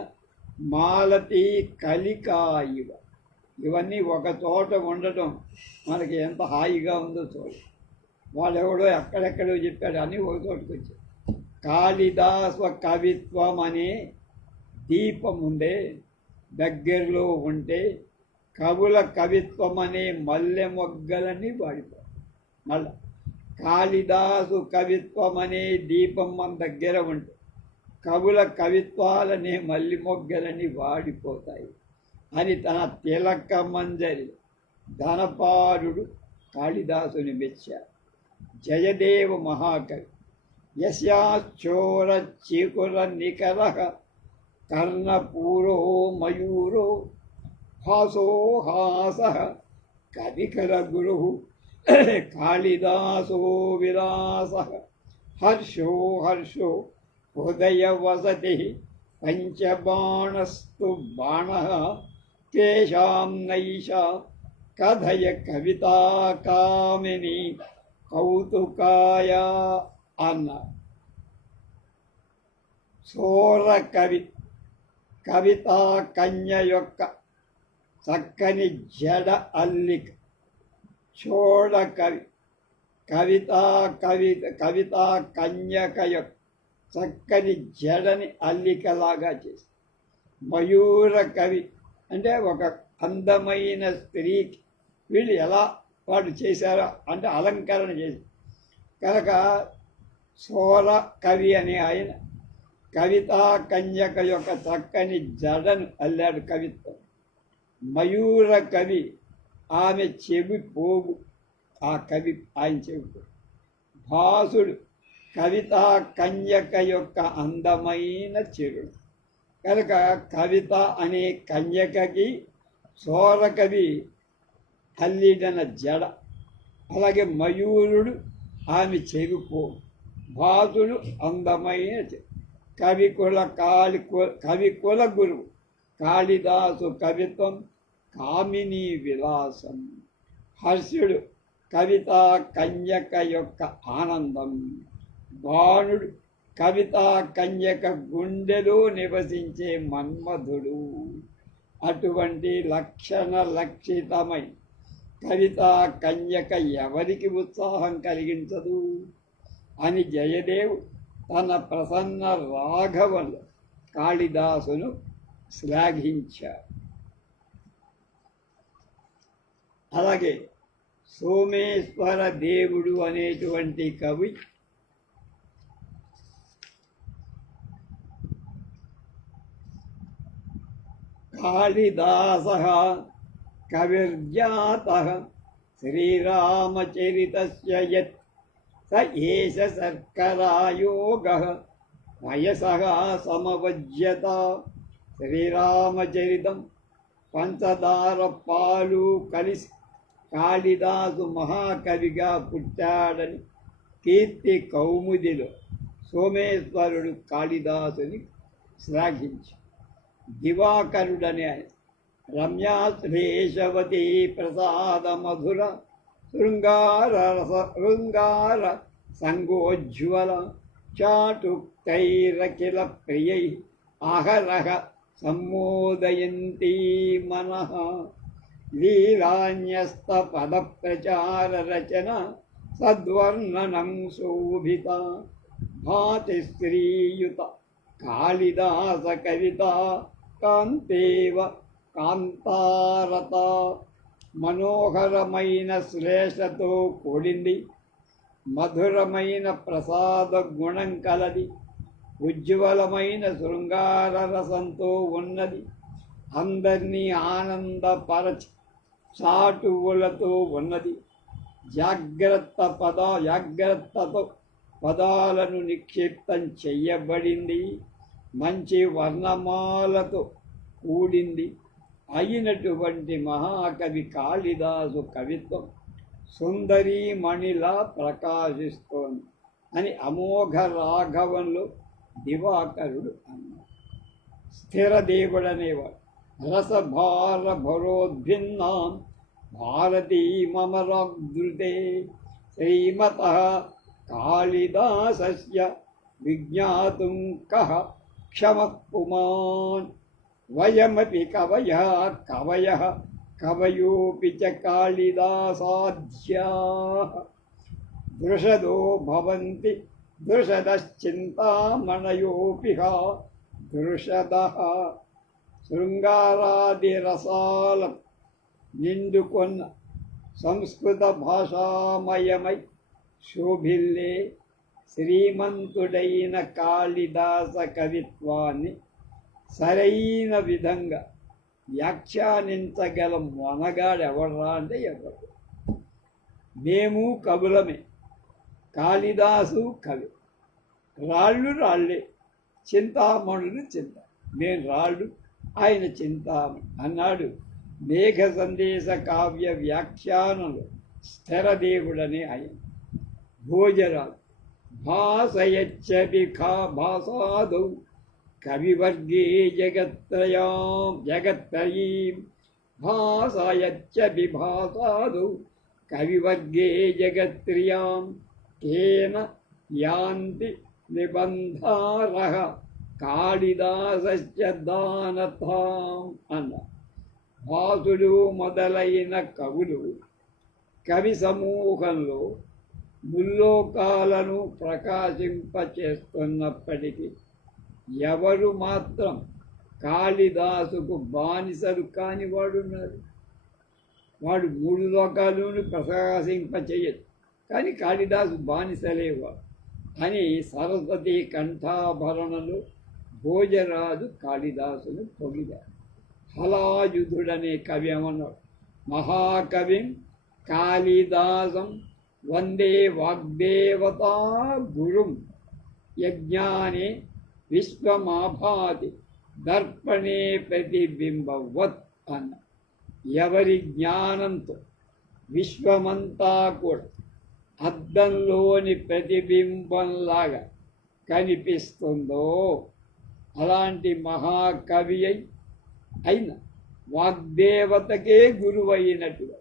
మాలతీ కలికాయివ. ఇవన్నీ ఒక చోట ఉండటం మనకి ఎంత హాయిగా ఉందో చూడండి. వాళ్ళెవడో ఎక్కడెక్కడో చెప్పాడు, అని ఒక చోటుకు వచ్చాడు. కాళిదాస కవిత్వం అనే దీపం ఉండే దగ్గరలో ఉంటే కవుల కవిత్వం అనే మల్లె మొగ్గలని వాడిపోయి, మళ్ళా కాళిదాసు కవిత్వం అనే దీపం మన దగ్గర ఉంటే కవుల కవిత్వాలనే మల్లి మొగ్గలని వాడిపోతాయి అని తన తిలక మంజరి ధనపారుడు కాళిదాసుని మెచ్చారు. జయదేవ మహాకవి యస్యాచోర చీకుర నికర కర్ణపూరో మయూరో హాసో హాస కవికర గురు కాళిదాసో విలాస హర్షో హర్షో హృదయ వసతి పంచబాణస్తు బాణ కేశాం నైష కథయ కవితా కామిని కౌతుకాయ అన్న. సోర కవి కవితా కన్య యొక్క చక్కని జడ అల్లిక. చోడ కవి కవితా కన్యక యొక్క చక్కని జడని అల్లికలాగా చేసి. మయూర కవి అంటే ఒక అందమైన స్త్రీకి వీళ్ళు ఎలా వాడు చేశారో అంటే అలంకరణ చేసి కనుక సోర కవి అనే ఆయన కవితా కన్యక యొక్క చక్కని జడను అల్లాడు కవిత్వం. మయూర కవి ఆమె చెవి పోగు, ఆ కవి ఆయన చెవి. భాసుడు కవిత కన్యక యొక్క అందమైన చిరుడు. కనుక కవిత అనే కన్యకకి సోరకవి అల్లిడన జడ, అలాగే మయూరుడు ఆమె చెవిపో, భాసుడు అందమైన కవికుల గురువు కాళిదాసు కవిత్వం కామినీ విలాసం. హర్షుడు కవితా కన్యక యొక్క ఆనందం. బాణుడు కవితా కన్యక గుండెలో నివసించే మన్మధుడు. అటువంటి లక్షణ లక్షితమై కవితా కన్యక ఎవరికి ఉత్సాహం కలిగించదు అని జయదేవు తన ప్రసన్న రాఘవలు కాళిదాసును శ్లాఘించారు. అలాగే సోమేశ్వర దేవుడు అనేటువంటి కవి కాళిదాసః కవిర్జాతః శ్రీరామచరితస్య యత్ స ఏష శర్కరాయోగః వయసః సమవజ్యత. శ్రీరామచరితం పంచదార పాలు కలిసి కాళిదాసు మహాకవిగా పుట్టాడని కీర్తి కౌముదిలో సోమేశ్వరుడు కాళిదాసుని శ్లాఘించి దివాకరుడని ఆయన రమ్యాశ్లేషవతీ ప్రసాద మధుర శృంగార సంగోజ్వల చాటుక్తైరకిల ప్రియై అహరహ సమ్మోదయంతి మనః. లీలాన్యస్త పద ప్రచార రచన సద్వర్ణనం శోభిత భాతి శ్రీయుత కాళిదాస కవిత కాంతేవ కాంతారత. మనోహరమైన శ్లేషతో కూడింది, మధురమైన ప్రసాద గుణం కలది, ఉజ్వలమైన శృంగార రసంతో ఉన్నది, అందరినీ ఆనందపరచి చాటువులతో ఉన్నది. జాగ్రత్తతో పదాలను నిక్షిప్తం చెయ్యబడింది, మంచి వర్ణమాలతో కూడింది అయినటువంటి మహాకవి కాళిదాసు కవిత్వం సుందరీమణిలా ప్రకాశిస్తోంది అని అమోఘ రాఘవంలో దివాకరుడు అన్నాడు. స్థిరదేవుడనేవాడు రసభార భరోద్భిన్నాం భారతీమమరాదృతే శ్రీమతః కాళిదాసస్య విజ్ఞాతుం కః క్షమః పుమాన్. వయమపి కవయః కవయోపి చ కాళిదాసాధ్యాః దృషదో భవంతి దృషదశ్చింతామణయోపి దృషదః. శృంగారాది రసాల నిండుకొన్న సంస్కృత భాషామయమై శోభిల్లే శ్రీమంతుడైన కాళిదాస కవిత్వాన్ని సరైన విధంగా వ్యాఖ్యానించగల మొనగాడెవడ్రా అంటే ఎవరు? మేము కవులమే, కాళిదాసు కవి. రాళ్ళే, చింతామణులు చింత. మేము రాళ్ళు, ఆయన చింతామణి అన్నాడు మేఘ సందేశ కావ్య వ్యాఖ్యానంలో స్థిరదేవుడని ఆయన. భోజరాజు భాసయచ్చపి భాసాదౌ కవివర్గే జగత్రయీం భాసయచ్చపి భాసాదౌ కవివర్గే జగత్రియాం కేన యాంతి నిబంధారః కాళిదాసస్య దానతాం అన్న. భాసుడు మొదలైన కవులు కవి సమూహంలో ముల్లోకాలను ప్రకాశింపచేస్తున్నప్పటికీ ఎవరు మాత్రం కాళిదాసుకు బానిసలు కాని వాడున్నారు. వాడు మూడు లోకాలను ప్రకాశింపచేయదు, కానీ కాళిదాసు బానిసలేవాడు అని సరస్వతి కంఠాభరణలు భోజరాజు కాళిదాసును పొగిడారు. హలాయుధుడనే కవి ఏమన్నాడు? మహాకవిం కాళిదాసం వందే వాగ్దేవతా గురుం యజ్ఞానే విశ్వమాభాతి దర్పణే ప్రతిబింబవత్ అన్న. ఎవరి జ్ఞానంతో విశ్వమంతా కూడా అద్దంలోని ప్రతిబింబంలాగా కనిపిస్తుందో అలాంటి మహాకవి అయిన వాగ్దేవతకే గురువైనట్టుగా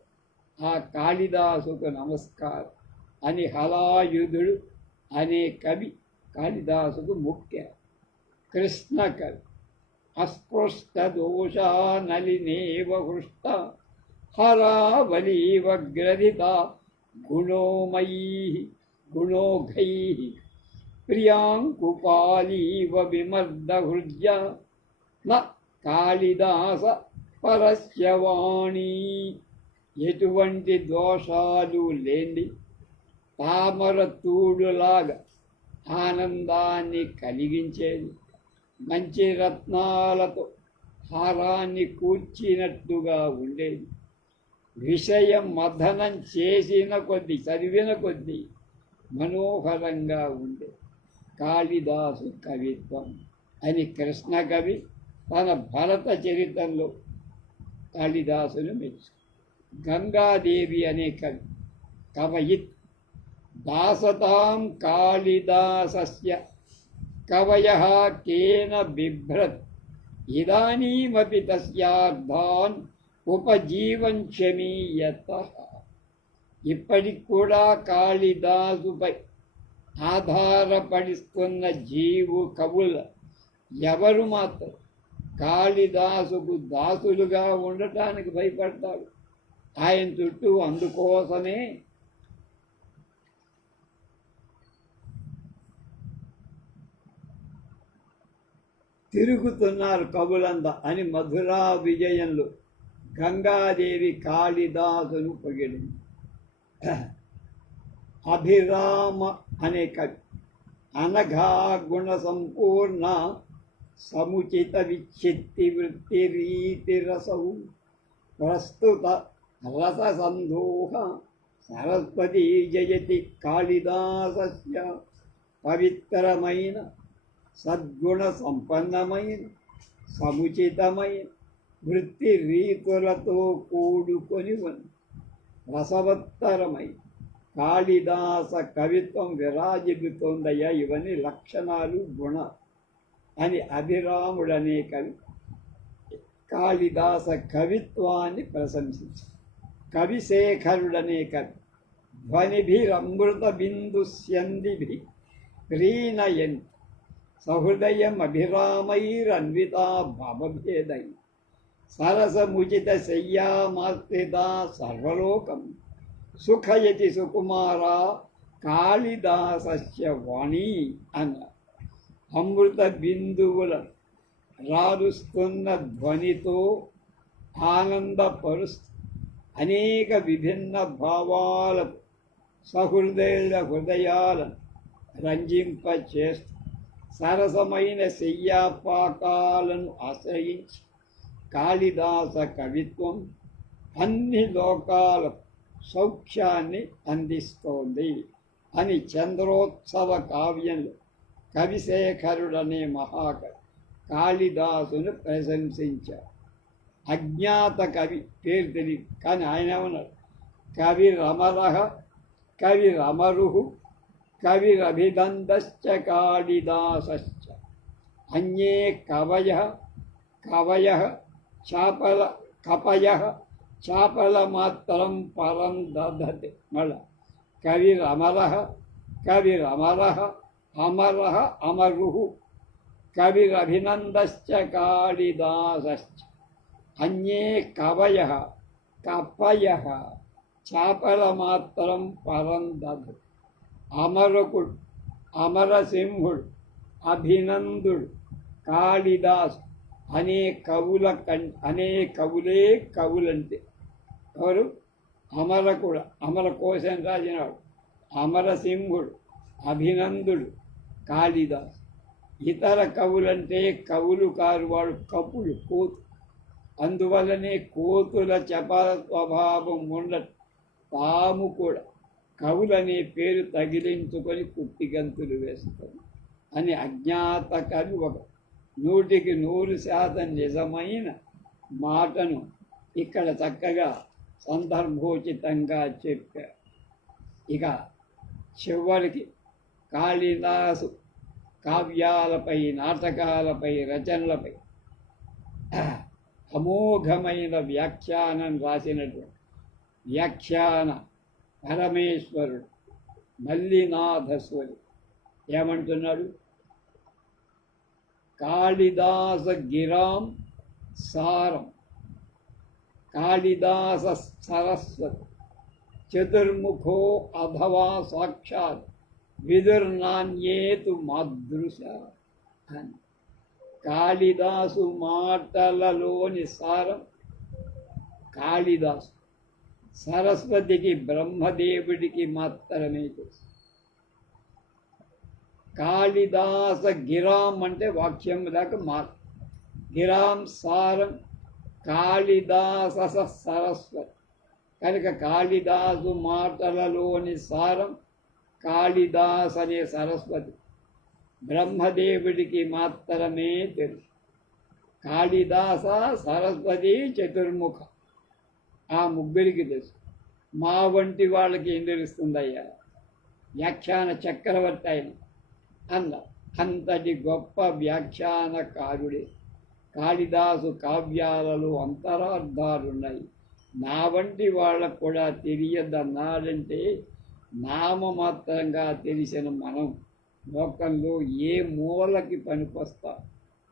ఆ కాళిదాసుకు నమస్కారం అని హలాయుధుడు అనే కవి కాళిదాసుకు ముఖ్య. కృష్ణ కవి అస్పృష్ట దోషా నలినేవ హృష్ట హరావలీవ గ్రథిత గుణోమయీ గుణోఘై ప్రియాంకుపాలీవ విమర్దహృజ్య న కాళిదాస పరస్య వాణి. ఎటువంటి దోషాలు లేని తామర తూడులాగా ఆనందాన్ని కలిగించేది, మంచి రత్నాలతో హారాన్ని కూర్చినట్టుగా ఉండేది, విషయం మథనం చేసిన కొద్దీ చదివిన కొద్దీ మనోహరంగా ఉండే కాళిదాసు కవిత్వం అని కృష్ణ కవి తన భరత చరిత్రలో కాళిదాసును మెచ్చు. గంగాదేవి అనే కవి కవయిత్ దాసతాం కాళిదాసస్య కవయః కేన బిభ్రత్ ఇదానీమపి తస్యార్థాన్ ఉపజీవంచమీయతః. ఇప్పటికి కూడా కాళిదాసుపై ఆధారపడిస్తున్న కవుల ఎవరు మాత్రం కాళిదాసుకు దాసులుగా ఉండటానికి భయపడతారు. ఆయన చుట్టూ అందుకోసమే తిరుగుతున్నారు కవులంతా అని మధురా విజయంలో గంగాదేవి కాళిదాసును పొగిడింది. అభిరామ అనే కవి అనఘా గుణ సంపూర్ణ సముచిత విచ్చిత్తి వృత్తి రీతి రసవు ప్రస్తుత రస సందోహ సరస్వతీ జయతి కాళిదాసస్య. పవిత్రమైన సద్గుణ సంపన్నమైన సముచితమైన వృత్తి రీతులతో కూడుకొని ఉంది రసవత్తరమై కాళిదాస కవిత్వం విరాజిల్లుతోందయ్యా. ఇవన్నీ లక్షణాలు గుణ అని అభిరాముడనే కవి కాళిదాస కవిత్వాన్ని ప్రశంసించారు. కవిశేఖరుడనే కవి ధ్వనిభిరమృత బిందు స్యందిభి ప్రీణయంతి సహృదయం అభిరామైరన్వితా భావభేదై సరసముచిత శయ్యామాశ్రిత సర్వలోకం సుఖయతి సుకుమారా కాళిదాసస్య వాణి అన్న. అమృత బిందువుల రారుస్తున్న ధ్వనితో ఆనందపరుస్తూ అనేక విభిన్న భావాలతో సహృదయుల హృదయాలను రంజింపచేస్తూ సరసమైన శయ్యాపాకాలను ఆశ్రయించి కాళిదాస కవిత్వం అన్ని లోకాలకు సౌఖ్యాన్ని అందిస్తోంది అని చంద్రోత్సవ కావ్యంలో కవిశేఖరుడనే మహాకవి కాళిదాసును ప్రశంసించారు. అజ్ఞాత కవి పేరు తెలియదు కానీ ఆయన ఏమన్నారు, కవిరమరః కవిరమరుః కవిరభినందశ్చ కాళిదాసశ్చ అన్యే కవయః కపయః చాపలమాత్రం పరం దధతే. మళ్ళా కవిరమరః అమరః అమరుః కవిరభినందశ్చ కాళిదాసశ్చ అన్యే కవయః కపయః చాపలమాత్రం పరం దధతే. అమరకుడు అమరసింహుడు అభినందుడు కాళిదాసు అనే కవులే కవులంటే ఎవరు? అమరకుడు అమరకోశం రాసినాడు, అమరసింహుడు అభినందుడు కాళిదాసు. ఇతర కవులంటే కవులు కారు, వాడు కపులు కోతు. అందువల్లనే కోతుల చపల స్వభావం ఉండదు. తాము కూడా కవులనే పేరు తగిలించుకొని కుట్టిగంతులు వేస్తారు అని అజ్ఞాత కవి ఒక 100% నిజమైన మాటను ఇక్కడ చక్కగా సందర్భోచితంగా చెప్పారు. ఇక చివరికి కాళిదాసు కావ్యాలపై, నాటకాలపై, రచనలపై అమోఘమైన వ్యాఖ్యానం రాసినటువంటి వ్యాఖ్యాన పరమేశ్వరుడు మల్లినాథస్వరి ఏమంటున్నాడు? కాళిదాస గిరాం సారం కాళిదాస సరస్వతి చతుర్ముఖో అథవా సాక్షాత్ విదుర్నాన్యేతు మాదృశ అని. కాళిదాసు మాటలలోని సారం కాళిదాసు సరస్వతికి బ్రహ్మదేవుడికి మాత్రమే తెలుసు. కాళిదాస గిరాం అంటే వాక్యం దాకా మాట, గిరాం సారం కాళిదాస సరస్వతి కనుక కాళిదాసు మాటలలోని సారం కాళిదాస్ అనే సరస్వతి బ్రహ్మదేవుడికి మాత్రమే తెలుసు. కాళిదాస సరస్వతి చతుర్ముఖ ఆ ముగ్గురికి తెలుసు. మా వంటి వాళ్ళకి ఏం తెలుస్తుందయ్యా? వ్యాఖ్యాన చక్రవర్తి ఆయన అన్న అంతటి గొప్ప వ్యాఖ్యానకారుడే. కాళిదాసు కావ్యాలలో అంతరార్థాలున్నాయి, నా వంటి వాళ్ళకు కూడా తెలియదన్నాడంటే నామమాత్రంగా తెలిసిన మనం లోకంలో ఏ మూలకి పనికొస్తాం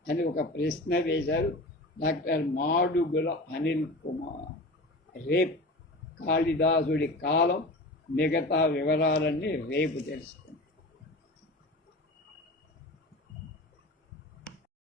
అని ఒక ప్రశ్న వేశారు డాక్టర్ మాడుగుల అనిల్ కుమార్. రేపు కాళిదాసుడి కాలం, మిగతా వివరాలన్నీ రేపు తెలుసుకుందాం.